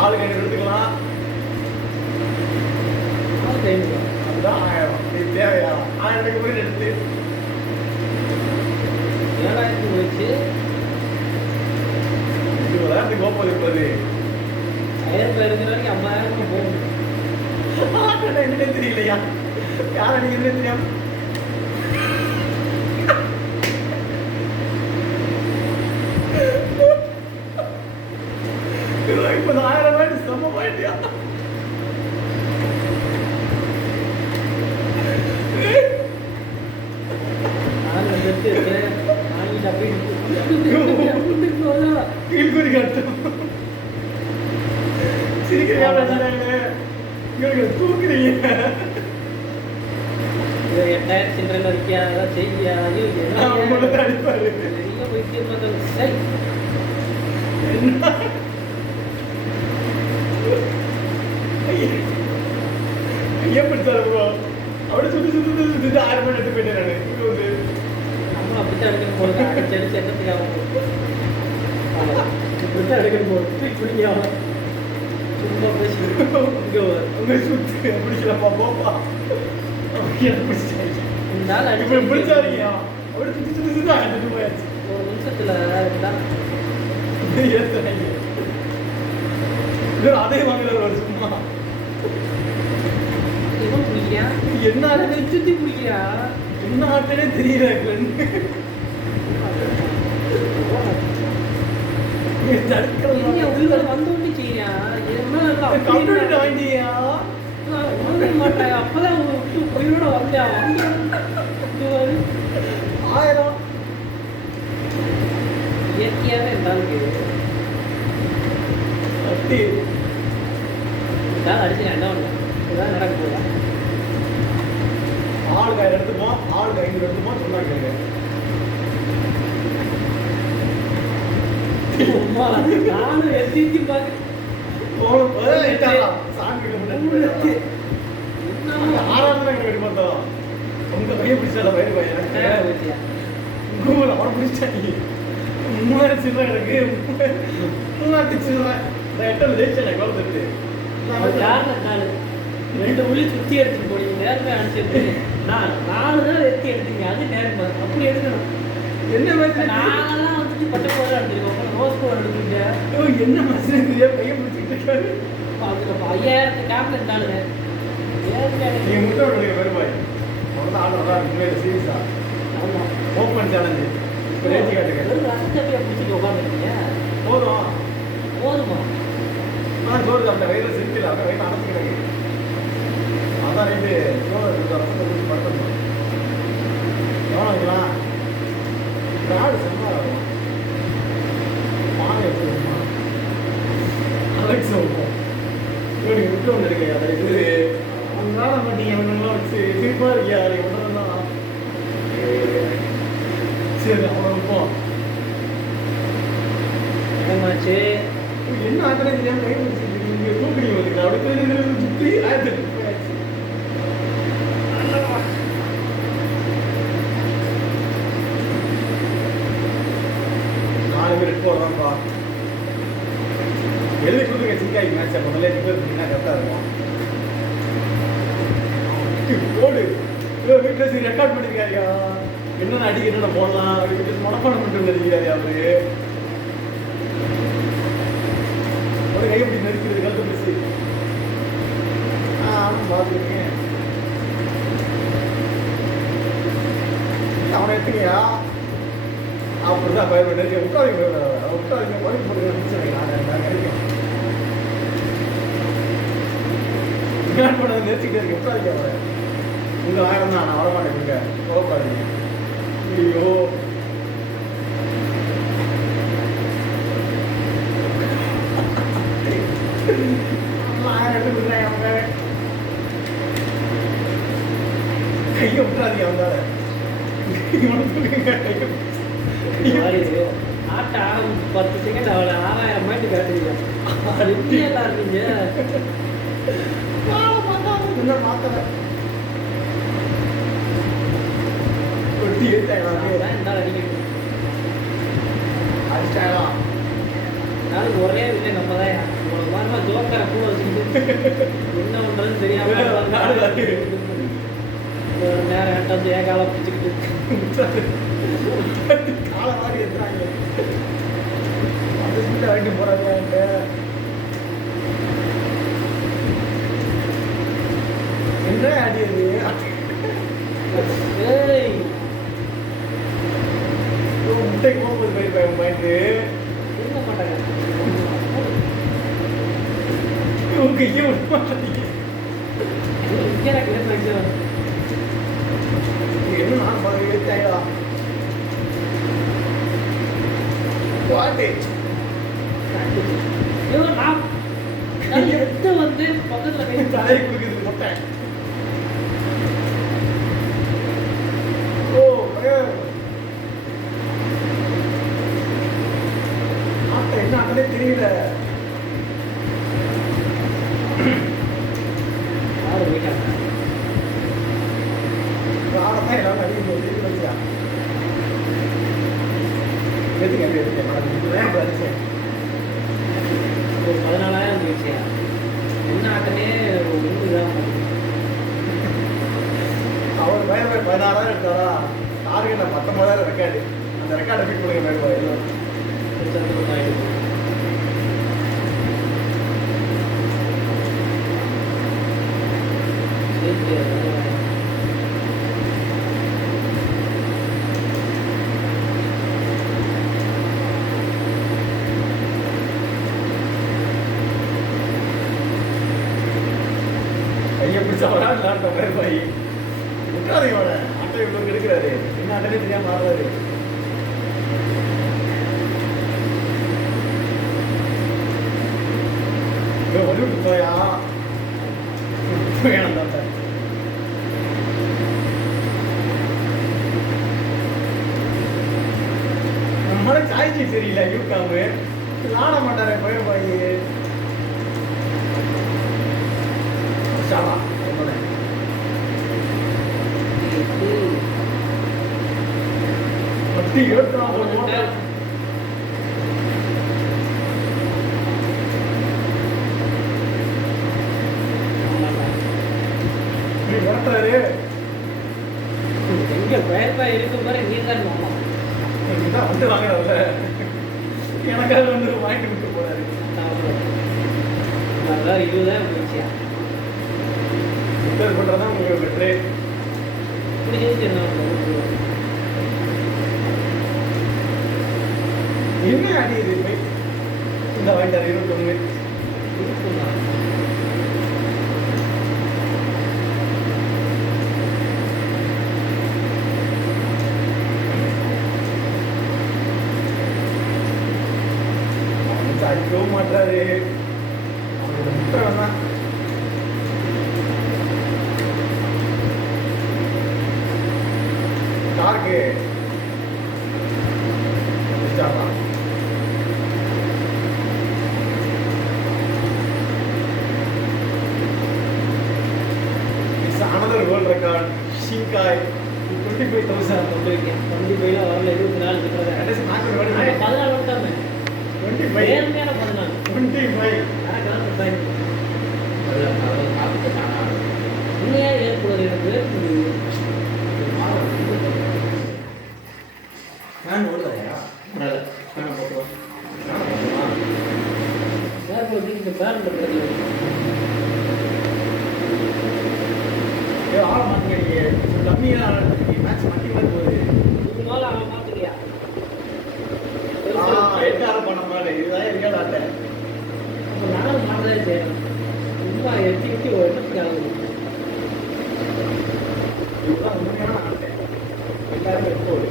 ஆளுக்கு எடுத்துக்கலாம் அதுதான் 1000 இது தேவையா 1000 போய் எடுத்து 7000 போயிடுச்சு 20,000 கோப்பது இருப்பது 1000 பேர் இருக்கிற வரைக்கும் 50,000 போகும் ஆட்டம் என்னன்னே தெரியலையா யார் அடிக்கிறதே தெரியாம இப்போ 1000 ரூபாய் சம போயிட்டியா நான் வந்துட்டு வாங்கிட்டு அப்படியே கீழ்குறி கட்டும் சிரிக்கிறீங்க இவங்க தூக்குறீங்க 8000 சில்லறை இருக்கியா அதான் செய்யா உங்களை அடிப்பாரு நிறைய போயிட்டு சரி எப்படி சார் ப்ரோ அப்படி சுத்தி சுத்தி சுத்தி சுத்தி 1000 ரூபாய் எடுத்து போயிட்டேன் நான் இங்க வந்து நம்ம அப்படித்தான் எடுக்கணும் போது அடிச்சு அடிச்சு என்னத்துக்காக இப்படித்தான் எடுக்கணும் போது தூக்கி பிடிங்க அவன் சும்மா பேசி இங்கே உங்க சுத்தி பிடிக்கலப்பா போப்பா இந்த நாள் இப்படி பிடிச்சாருங்க அப்படியே சுத்தி சுத்தி சுத்தி அங்கிட்டு போயாச்சு. ஒரு நிமிஷத்துல இதுதான் ஏத்துறாங்க. இவர் அதே வாங்கல ஒரு சும்மா. இவன் பிடிக்கிறியா என்ன ஆட்டனே சுத்தி பிடிக்கிறியா என்ன ஆட்டனே தெரியல எனக்கு. இங்க உள்ள வந்தோன்னு செய்யா என்ன கம்ப்யூட்டர் வாங்கிட்டியா? மாட்டேன் அப்பதான் விட்டு உயிரோட வந்தேன் 1000 இயற்கையாவே இருந்தாலும் அட்டி இதான் அடிச்சு என்ன ஒண்ணு இதான் நடக்க போதா ஆளுக்கு 1000 எடுத்துப்போம், ஆளுக்கு 500 எடுத்துப்போம் சொன்னா கேளுங்க. நானும் எத்தி பாக்க சாமி ஆறாவது எடுக்க மாட்டோம். உங்க பைய பிடிச்சால வயிறு பையன் கூகுள் அவனை பிடிச்சாங்க. 3000 சில்லற எனக்கு 3000 சில்லற நான் எட்ட ஜெயிச்சேன் எவ்வளோ தட்டு. ரெண்டு உள்ளி சுத்தி எடுத்துட்டு போனீங்க நேர்மை அனுப்பிச்சிட்டு நான் 4 தான் எத்தி எடுத்தீங்க அது நேர்மை அப்படி எடுக்கணும். என்ன மாதிரி நாங்கெல்லாம் வந்துட்டு பட்டை போட எடுத்துருக்கோம் ரோஸ் போட எடுத்துக்கிங்க என்ன மனசுல தெரியா பைய பிடிச்சிட்டு இருக்காரு. அதுல 5000 கேப்ல இருந்தாலுங்க நீங்க முட்டை விடுங்க வருவாய் அவ்வளோதான் ஆள் நல்லா இருக்கு சீரியஸா. ஆமா ஓப்பன் சேலஞ்சு இப்போ ஏற்றி காட்டுங்க. ரசத்தப்பியா பிடிச்சிட்டு உட்காந்துருக்கீங்க போதும் போதுமா நான் சோறு சாப்பிட்டேன் வயிறு சிரிக்கல அப்படியே வயிறு அடைச்சி கிடக்கு. அதான் ரைட்டு சோறு படுத்தணும் எவ்வளோ வைக்கலாம் ஆடு செம்மா இருக்கும். மாலை எப்படி இருக்குமா அலெக்ஸ் இருக்கும் இப்படி விட்டு ஒன்று இருக்கு அதை இது அவங்களால மாட்டீங்க அவங்களாம் வச்சு சிரிப்பாக இருக்கியா அதை ஒன்றுதான் சரி அவ்வளோ இருப்போம். என்னமாச்சு என்ன ஆகணும் தெரியாம கை முடிச்சுட்டு நீங்க தூக்குறீங்க பார்த்தீங்களா அப்படி சுற்றி ஆயிரத்தி போயாச்சு. போடுறான்ப்பா எழுதி கொடுத்துருங்க சிக்காய்க்கு மேட்சை முதல்ல நீங்கள் இருந்தீங்கன்னா கரெக்டாக இருக்கும். போடு வீட்டில் சரி ரெக்கார்ட் பண்ணியிருக்காரியா என்னென்ன அடிக்க என்னென்ன போடலாம் அப்படின்னு மனப்பாடம் பண்ணிட்டு நினைக்கிறாரியா அவரு ஒரு கை அப்படி நெருக்கிறது கழுத்து பிடிச்சி ஆமாம் பார்த்துருக்கேன். அவனை எடுத்துக்கியா அப்படிதான் பயிர் பண்ணி விட்டாதீங்க விட்டாதீங்க மறுப்பு போட்டு முடிச்சிருக்கேன். நான் கிடைக்கும் விளையாட்டு பண்ணதை நிறுத்திக்கிட்டே இருக்கேன் விட்டாதீங்க அவரை உங்கள் 1000 தான் நான் வரமாட்டேன் இருங்க போகக்கூடாதீங்க. ஐயோ கையை விட்டுறாதீங்க அவங்களால ஆட்ட ஆரம்பிச்சு 10 செகண்ட் அவளை 6000 மைண்ட் காட்டுறீங்க எப்படி எல்லாம் இருக்கீங்க மாத்தல கொட்டி அடிக்கணும் அடிச்சாங்களா நாளைக்கு ஒரே விஷயம் நம்ம தான் உங்களுக்கு மாதிரி ஜோக்கரை கூட வச்சுக்கிட்டு என்ன பண்ணுறதுன்னு தெரியாம ஒரு நேரம் என்கிட்ட வந்து ஏகால பிடிச்சிக்கிட்டு காலை மாதிரி எடுத்துறாங்க அந்த ஸ்பீட்டை வாங்கி போகிறாங்க என்கிட்ட என்ன அடியது ஏய் முட்டைக்கு போகும்போது போயிருப்பேன் மைண்டு இருக்க மாட்டாங்க உங்க ஐயோ விட மாட்டேங்க என்ன நான் பாருங்க எடுத்தாங்களா வாட்டே வந்து பக்கத்துல தலையை கொடுக்குது முட்டை ஓ ஆட்டை என்ன ஆட்டே தெரியல ஆடத்தான் எல்லாரும் அடிக்கும் வச்சியா எதுக்கு எப்படி எடுத்தேன் அடிச்சேன் ஒரு 14,000 போயிடுச்சியா என்ன ஆட்டமே ஒன்று தான் அவர் 16,000 எடுத்தாரா டார்கெட் 19,000 ரெக்கார்டு. அந்த ரெக்கார்டை பீட் பண்ணுங்க மேடம் எல்லாம். கையை பிடிச்சா விளாட்லான்ற மாதிரி பாய் விட்டுறாதீங்க அவனை. ஆட்டோ இவ்வளோ எடுக்கிறாரு, என்ன ஆட்டோனே தெரியாம ஆடுறாரு. வலிவிட்டு போயா வேணும் தான். நம்மள காய்ச்சி சரியில்லை யூக்காமு ஆட மாட்டாரே போய் பாய். சாவா பத்தி இருபத்தி ஓட்டுறாரு. எங்க பயப்பா இருக்கும் பாரு நீங்க தான் வந்து வாங்குறவங்க எனக்காக வந்து வாங்கிட்டு விட்டு போறாரு. அதான் 20,000 போயிடுச்சியா ரிப்பேர் பண்றதா உங்களுக்கு பெட்ரே. என்ன அடியுது போய் இந்த வாங்கிட்டாரு 21 இருக்குமா? அடிக்கவும் மாட்டாரு. அவனுக்கு முட்டை வேணாம். டார்க்கு another world record. Shinkai 25,000. 25 வரல 24 கிட்ட. That is not a word. 14 வந்துட்டாங்க. 25. நேர்மையான 14. 25. கணக்கு ஃபைன். உண்மையா ஏற்படுது எனக்கு. நான் ஓடுறேயா? நல்ல. நான் போடுறேன். ஏற்படுது இந்த பேரண்ட் பிரச்சனை. ஆள மாட்டீங்க. கம்மியா மேட்ச் மாட்டி மாதிரி போகுது. இது மேல அவன் மாத்துறியா? எட்டார பண்ண மாதிரி இதுதான் இருக்காது ஆட்ட. அப்ப நானும் மாறதே செய்யணும். சும்மா எட்டி ஒரு இடத்துக்கு ஆகுது. இதுதான் உண்மையான ஆட்டை. எல்லாரும் எப்போது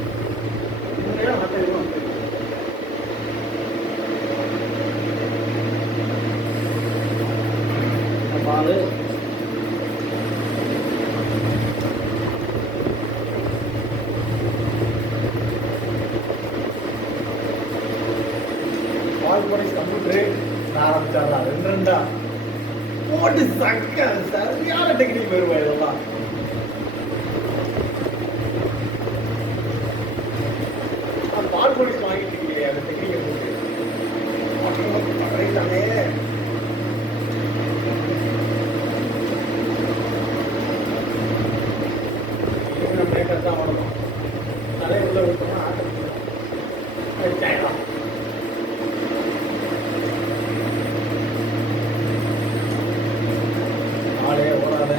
உண்மையான ஆட்டை இதுதான். பாலு கம்ப்யூட்டர் ஆரம்பிச்சாரா 2 போட்டு சக்க சரியான டெக்னிக் வருவா இதெல்லாம். பால் போலீஸ் வாங்கிட்டு இருக்கீங்க அந்த டெக்னிக்கை போட்டு ரைட்டானே. பிரேக்கர் தான் வரணும். தலையை உள்ள விட்டோம்னா ஆட்டம் ஆளே ஓடாத.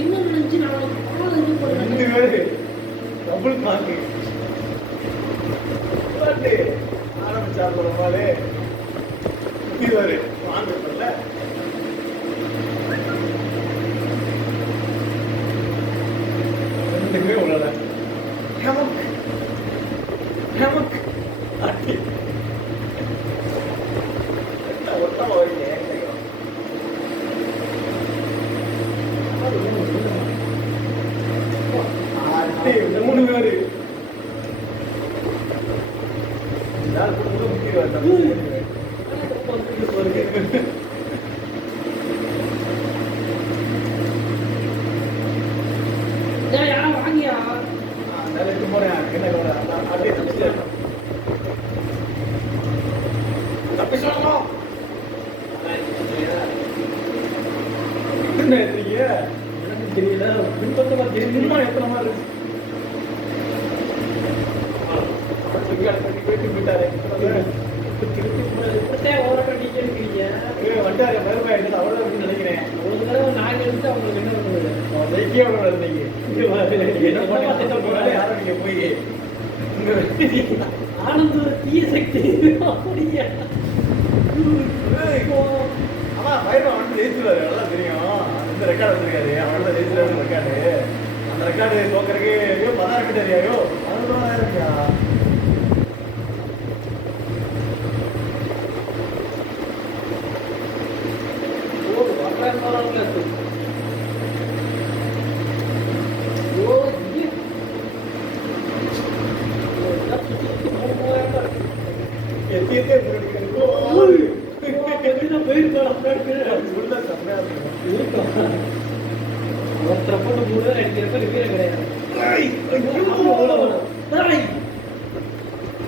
இன்னும் நினைச்சு நான் பால் இது பண்ணுறேன். 2 பேரு டபுள் மார்க்கு ஆரம்பிச்சார் போறமாலே இதுவாரு வாங்கல. ரெண்டுமே உள்ளத ஹேமக் ஹேமக் அட்டி ஒட்ட வரீங்க. அட்டி 3 பேரு வாங்கியா போறேன். என்ன அப்படியே இல்லையா? என்ன எடுத்தீங்க? எனக்கு தெரியல. பின்பக்கமா தெரியுமா? நிர்மாணம் எத்தனை மாதிரி இருக்கு? போயிட்டு போயிட்டாரு. இப்படித்தான் ஓரமா நீங்க இருக்கிறீங்க. வண்டாரு மருமை எடுத்து அவ்வளோ அப்படின்னு நினைக்கிறேன். ஒரு தடவை நாங்க எடுத்து அவங்களுக்கு என்ன பண்ணுவது? அவன் ஜெயிக்கவே விடாது இன்னைக்கு. என்ன பண்ணி திட்டம் போனாலே யாரும் நீங்க போய் ஆனந்த தீய சக்தி அப்படியா? ஆமா பயிர்வா வந்து ஜெயிச்சுருவாரு, நல்லா தெரியும். அந்த ரெக்கார்டு வச்சிருக்காரு, அவனோட ஜெயிச்சுருவாரு ரெக்கார்டு. அந்த ரெக்கார்டு தோக்கறதுக்கு ஐயோ 10,000 கிட்ட ஐயோ 11,000 ஓ வர்றாங்களா? ஓ இது எத்தியத்தே ஒருத்தரை போட்டு மூணு அடிக்கிறப்ப ரிப்பேர் கிடையாது.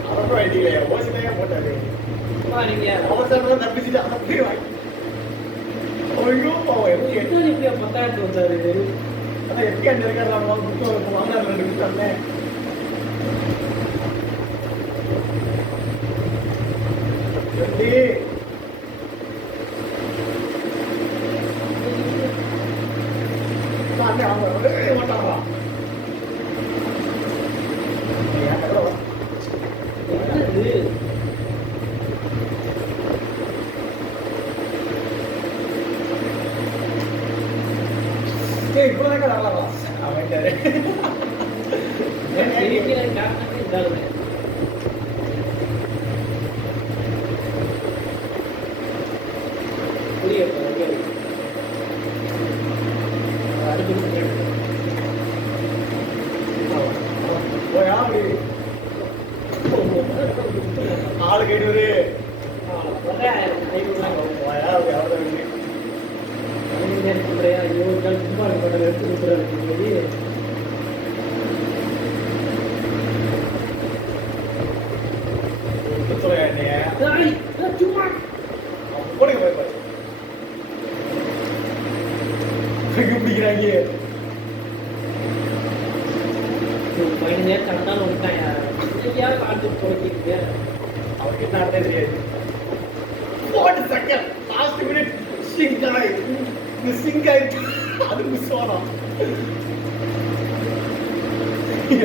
அப்புறம் ஐடியா ஓசிலையா போட்டாரு. நீங்க அவசரம் தப்பிச்சுட்டு அப்படியே வாங்கி ஐயோ பாவம் எப்படி எப்படியா 10,000 வந்தாரு? அதான் எப்படி அந்த இருக்காரு புத்தகம் வாங்கினார் 2 கொடுத்தாங்க. எப்படி மாட்டாங்களா என்னது? இப்பதான் கடலாம் அவன்ட்டாரு. தெரிவிக்கிற காரணமே இதாகுது. புரியப்பா ஆளு கேடுவரு சும்மா போடுங்க போய் பாரு பிடிக்கிறாங்க. பதினஞ்சு நேரம் கலந்தாலும் வந்துட்டாயா? யார் காட்டு போடுறீங்க? அவருக்கு என்ன அர்த்தம் தெரியாது. 40 செகண்ட் லாஸ்ட் மினிட் சிங்க் ஆகி மிஸ்ஸிங் ஆயிடுச்சு. அது மிஸ் ஆனோம்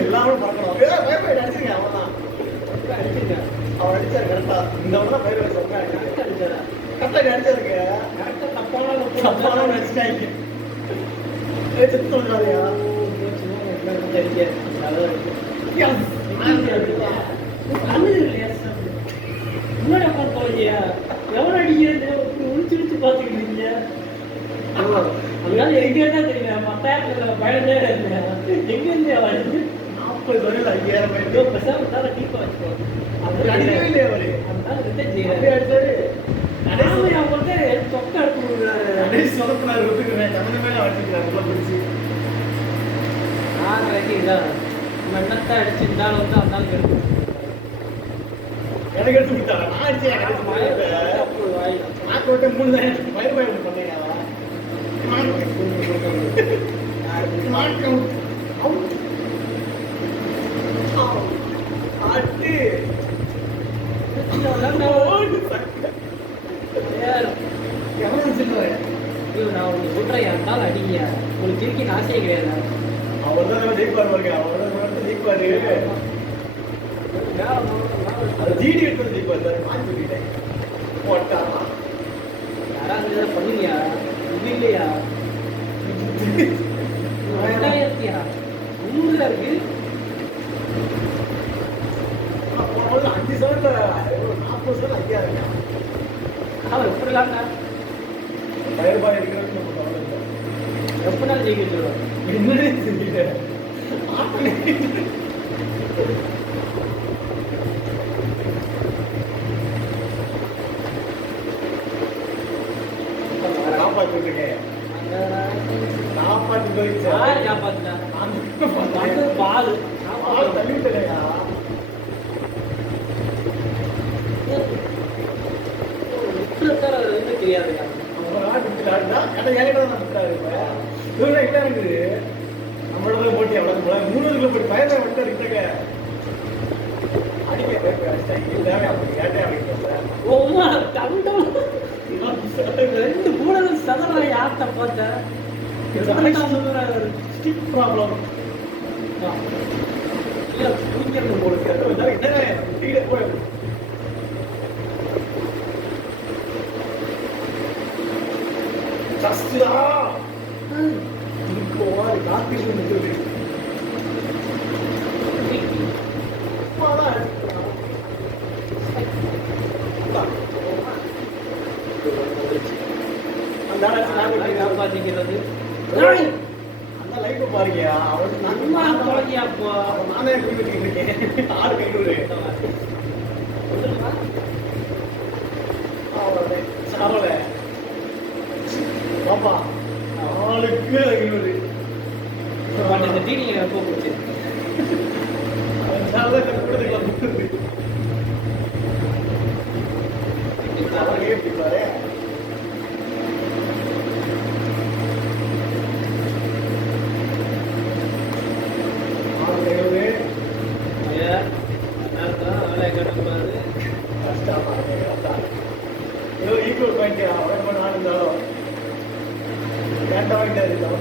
எல்லாரும் பார்க்கணும். பயப்பட அடிச்சுங்க அவன்தான் அடிச்சிருங்க. அவன் அடிச்சாரு கரெக்டா. இந்த அவன் பயிர் சொன்னாங்க அடிச்சாரா? கரெக்டா அடிச்சாருங்க. கரெக்டாக தப்பான தப்பான அடிச்சிட்டாங்க. செத்து சொல்றாருயா. எவ்வளோ அடிக்கிறது உழிச்சு பார்த்துக்கிட்டீங்க. அதனால எங்க இருந்தா தெரியும் 10,000 15,000 எங்க இருந்து வருது? 40 வரையில் 5,000 பேர் பெருசாக டீப்பா வச்சுக்கோ. அப்படி அடிக்கவே இல்லையா அவரு? அதனால ரிட்டர்ன் அப்படியே செய்யறாரு. அடிச்சாரு. அவங்கள்ட்ட தொக்க எடுத்து விடுறாரு. கடைசி சொதப்பினாரு ஒத்துக்கிறேன். தகுந்த மேல அடிச்சுக்கிறாரு உள்ள பிடிச்சி. ஆகிறக்கு இதான் மண்ணத்தை அடிச்சிருந்தாலும் வந்து அந்த நாள் எடுத்து எனக்கு எடுத்து விட்டாரா? நான் அடிச்சேன். எனக்கு எடுத்து விட்டாரு. நான் போட்டு 3 தான் பயிர் பயிர் பண்ணீங்க. நான் உங்களுக்கு சொல்றேன், யாருனாலும் அடிங்க. உங்களுக்கு திருக்கி ஆசையே கிடையாது. அவர் தான் ஜெயிப்பார் பாருங்க. அவர் தான் ஜெயிப்பாரு. அது ஜிடி எடுத்து ஜெயிப்பார் சார். நான் சொல்லிட்டேன் போட்டாரா யாராவது பண்ணுவியா? இது இல்லையா? 2000 ஊர்ல இருக்கு. போன 5 சவரத்துல 40 சவரம் ஐயா இருக்கா. அவன் எப்படிலாங்க பயிர்பாய் இருக்கிறது நம்ம கவலை இல்லை. எப்படினாலும் ஜெயிக்க சொல்லுவாங்க. என்னன்னே தெரியல. காப்பாற்றிருக்கேன். காப்பாற்றி போயிடுச்சு. யார் காப்பாத்துனா? நான் பால் தள்ளிவிட்டேயா. தெரியாதுங்க. மாட்டு பிடிச்சி ஆடுனா கடை ஏகிட்ட தான் விட்டாரு இப்ப இவங்க என்ன இருக்குது நம்மளோட போட்டி அவ்வளவு போல 3 போய் பயணம் விட்டு இருக்காங்க அடிக்க தேவை அப்படி கேட்டே அப்படிங்க ஓமா கண்டம் 2 கூடல் சதற யார்ட்ட பார்த்தா ஸ்டிக் ப்ராப்ளம் இல்ல தூக்கிறது போல என்ன வீடு போய் சஸ்திரா இப்போ காப்பி சொல்லுது காப்பாத்திக்கிறது அந்த லைஃப் பாருங்க அவன் நன்மா குழந்தையா அப்போ நானே குடிக்கிட்டு இருக்கேன் 6 500 சாவல பாப்பா 4க்கு 500 இந்த டீனிங் எப்போ போச்சு அதனால கொடுத்துக்கலாம் அவரே பிடிப்பாரு ஈக்குவல் பாயிண்ட் அவன் பண்ண இருந்தாலும் கேட்ட வாங்கிட்டு நான்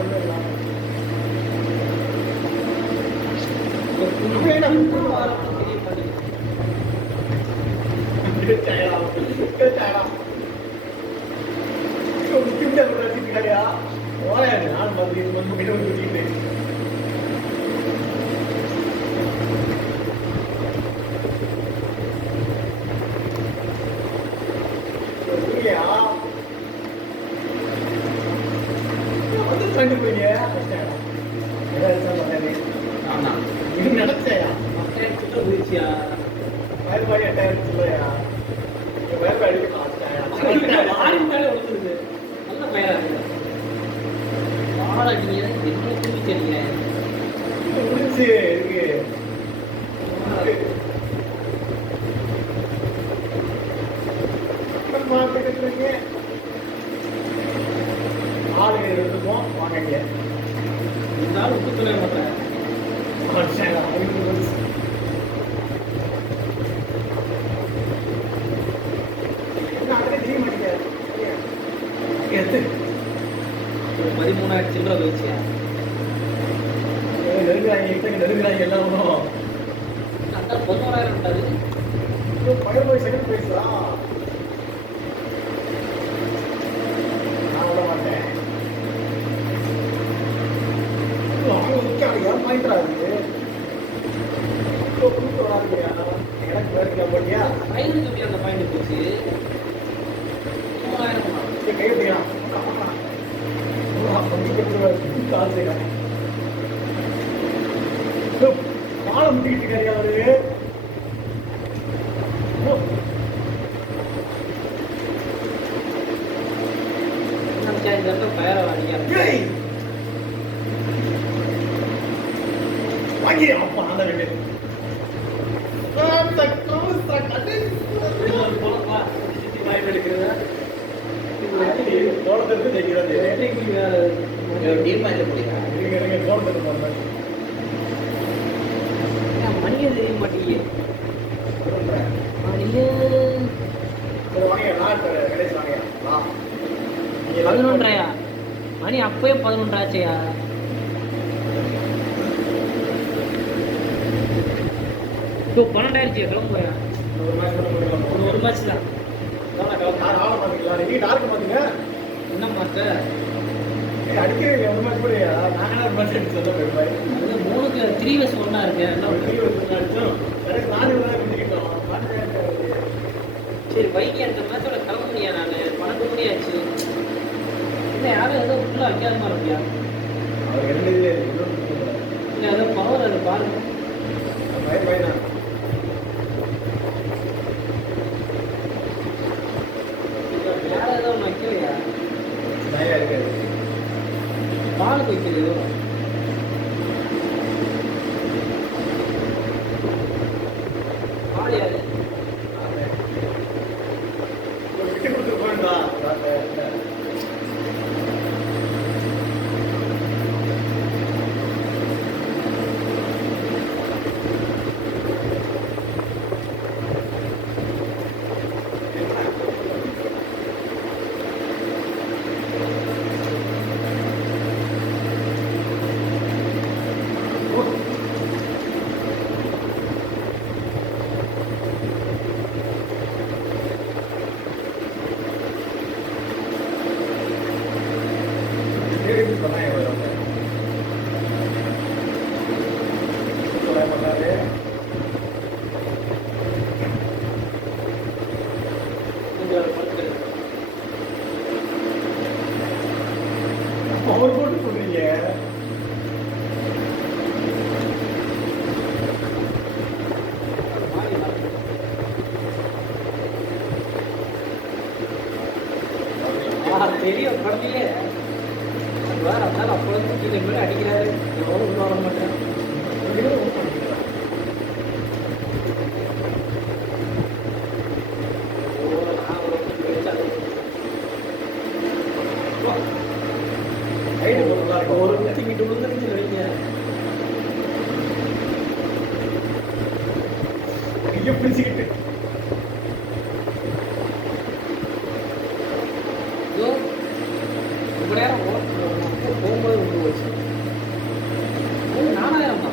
வந்து கண்டுபிடிங்க நினைச்சையா போயிடுச்சியா வயல்பாடி 8000 இல்லையா வயல்பாடி ஆடி மேலே ஒழுங்குது நல்ல பயிரா இருக்கு வாழடிங்க என்ன குடிக்கிறீங்க முடிச்சு இருக்கு மார்க்கெட்டுக்கு ஆளு எடுத்துப்போம் வாங்க இருந்தாலும் உப்பு சொல்ல மாட்டேன் எடுத்து 13,000 சில்லற வச்சியா நெருங்கிறாங்க எல்லாரும் அந்த 11,000 விட்டாது பயிர் போய் செகண்ட் பிரைஸா நான் விட மாட்டேன் யார் பாயிண்ட்ராது எனக்கு வேறு போட்டியா பயிருக்கு எப்படி அந்த பாயிண்ட் போச்சு 3,000 கையெழுத்திக்கலாம் கால் செய்யலாம் காலை முட்டிக்கிட்டு இருக்காரு அவரு பயிர வாங்கியா வாங்கி அப்பா அந்த ரெண்டு தோட்டத்திற்கு தைக்கிறது தோட்டத்துக்கு போறேன் மணியே தெரிய மாட்டேங்குது வாங்க நான் கடைசி வாங்க 11,000 மணி அப்பயே 11 ஆச்சையா இப்போ 12,000 கிளம்புறேன் ஒரு மேட்ச் தான் என்ன மாத்த அடிக்கிறீங்க ஒரு மேட்ச் கூட நாங்களே ஒரு மேட்ச் எடுத்து சொல்ல போயிருப்பாரு 3க்கு 3vs1 இருக்கு என்ன அடிச்சோம் சரி வைகி அந்த மேட்சோட கிளம்ப முடியா நான் 12 மணி ஆச்சு இல்லை யாரும் ஏதோ ஃபுல்லாக வைக்காத மாதிரி இருக்கியா அவர் ரெண்டு இதுல இல்லை ஏதோ பவர் அது பாருங்க பயதான் யாரும் ஏதோ ஒன்று வைக்கலையா நயா இருக்காது பாலுக்கு வைக்கிறது பால் யாரு விட்டு கொடுத்துட்டு போயிடா எப்படி பண்ணாங்க இவ்வளவு சூப்பரா பண்ணாரு. அவர் போட்டு சொல்றீங்க தெரியும் படத்திலே வேற அதனால அப்போ கீழே மேலே அடிக்கிறாரு எவ்வளோ வர மாட்டேன் ஒரு நூற்றிக்கிட்டு விழுந்துருச்சு வைங்க கையை பிடிச்சிக்கிட்டு ரொம்ப நேரம் போகும்போது விட்டு போச்சு 4000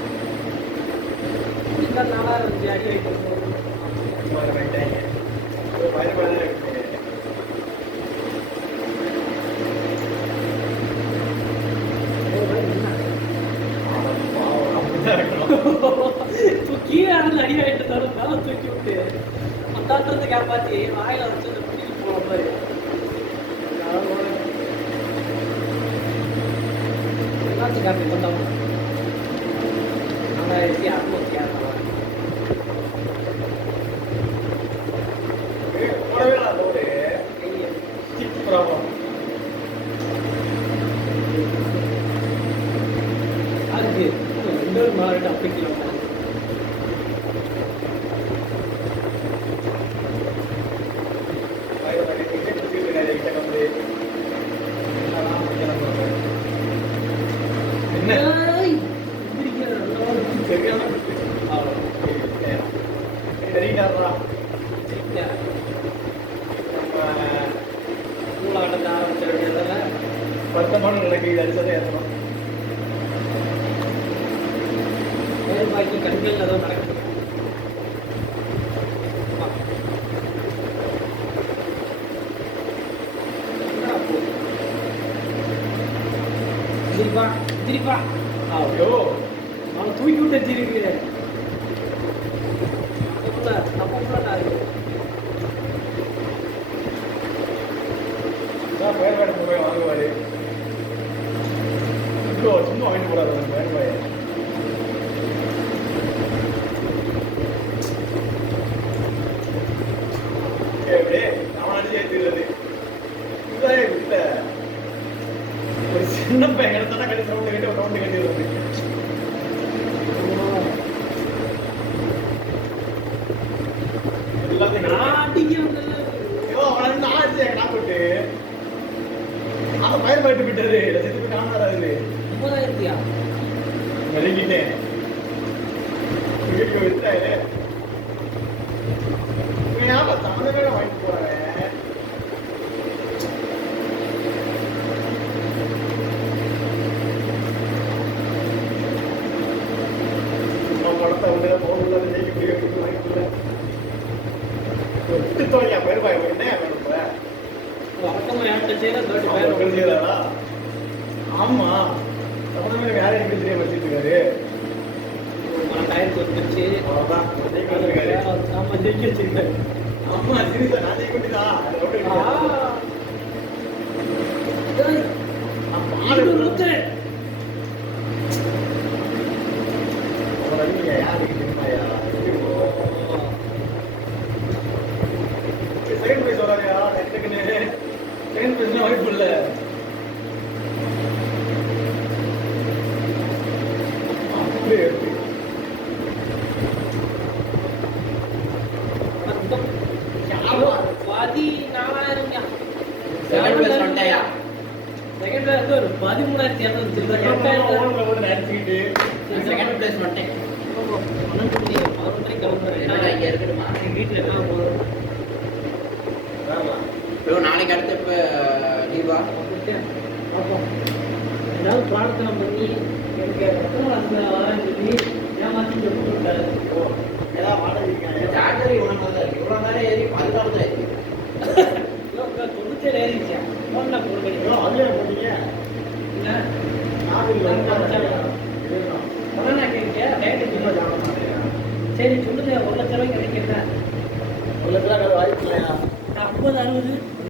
தான் 4000 இருந்துச்சு அடி வைக்கும் கீழே அடி வாங்கிட்டு தரும் மேலே தூக்கி விட்டு மத்தாட்டுறது காப்பாற்றி வாயில வச்சு குட்டிக்கு போகிற மாதிரி எல்லாத்துக்கும் காப்பி பண்ணாம 4600 அதுக்கு இன்னொரு மாறிட்டு அப்படி கிலோ வருத்தமான நிலைக்கு அடிச்சதே ஏற்றணும் பாக்கி கண்கள் ஏதோ நடக்குது திருப்பா ஐயோ அவனை தூக்கி விட்டு திருப்பி அப்போ பேர் வேடம் போய் வாங்குவாரு சும்மா வாங்கிட்டு போறாரு பேர் பாய் அவன் அடிச்சு ஏற்றிடுறது இதுதான் விட்ட ஒரு சின்ன பையன் எடுத்தா கட்டி சவுண்டு கட்டி ஒரு ரவுண்டு கட்டிடுறது எல்லாத்தையும் அவன் நான் அடிச்சு நான் போட்டு அவன் பயிர் போயிட்டு விட்டாரு செத்து காணாது 9,000 மெருகிட்டேன் வீட்டுக்கு விட்டாரு சம்மந்தமே வாங்கிட்டு போறேன் படத்தை வந்து போகல வாங்கிட்டு விட்டு தோணியா பேர் பாய் என்ன ஆமா சம்மந்தமே வேற எனக்கு தெரிய வச்சுட்டு இருக்காரு அவ்வளவுதான் ஆமா ஜெயிக்க வச்சிருக்காரு அம்மா சீரியஸா நான் ஜெயிக்க வேண்டியதான் செகண்ட் பிரைஸ் வராயா செகண்ட் பிரைஸ் வாய்ப்பு இல்லை அப்படியே 13,200 அடிச்சுக்கிட்டு செகண்ட் பிளேஸ் வந்துட்டேன். இங்க இருக்கணுமா வீட்டில் என்ன போதும் ப்ரோ நாளைக்கு அடுத்த இப்போ லீவா பார்ப்போம். ஏதாவது பிரார்த்தனை பண்ணி எனக்கு எத்தனை வருஷம் வரேன்னு சொல்லி ஏமாற்றி சொல்லிட்டாரு. ஏதாவது வாடகை இருக்காங்க சார்ஜர் இவ்வளோ தான் இருக்கு. இவ்வளோ நேரம் ஏறி 16 தான் இருக்கு. 97 ஏறிச்சா ஃபோன் நான் போடுறேன். அதுலேயே போட்டீங்க என்ன அதான் நான் கேட்கிறேன் டேட்டு சரி சொல்லுங்க 1 லட்ச ரூபாய்க்கு கிடைக்கிறதா 1 லட்ச ரூபா வாய்ப்பு இல்லையா 50 60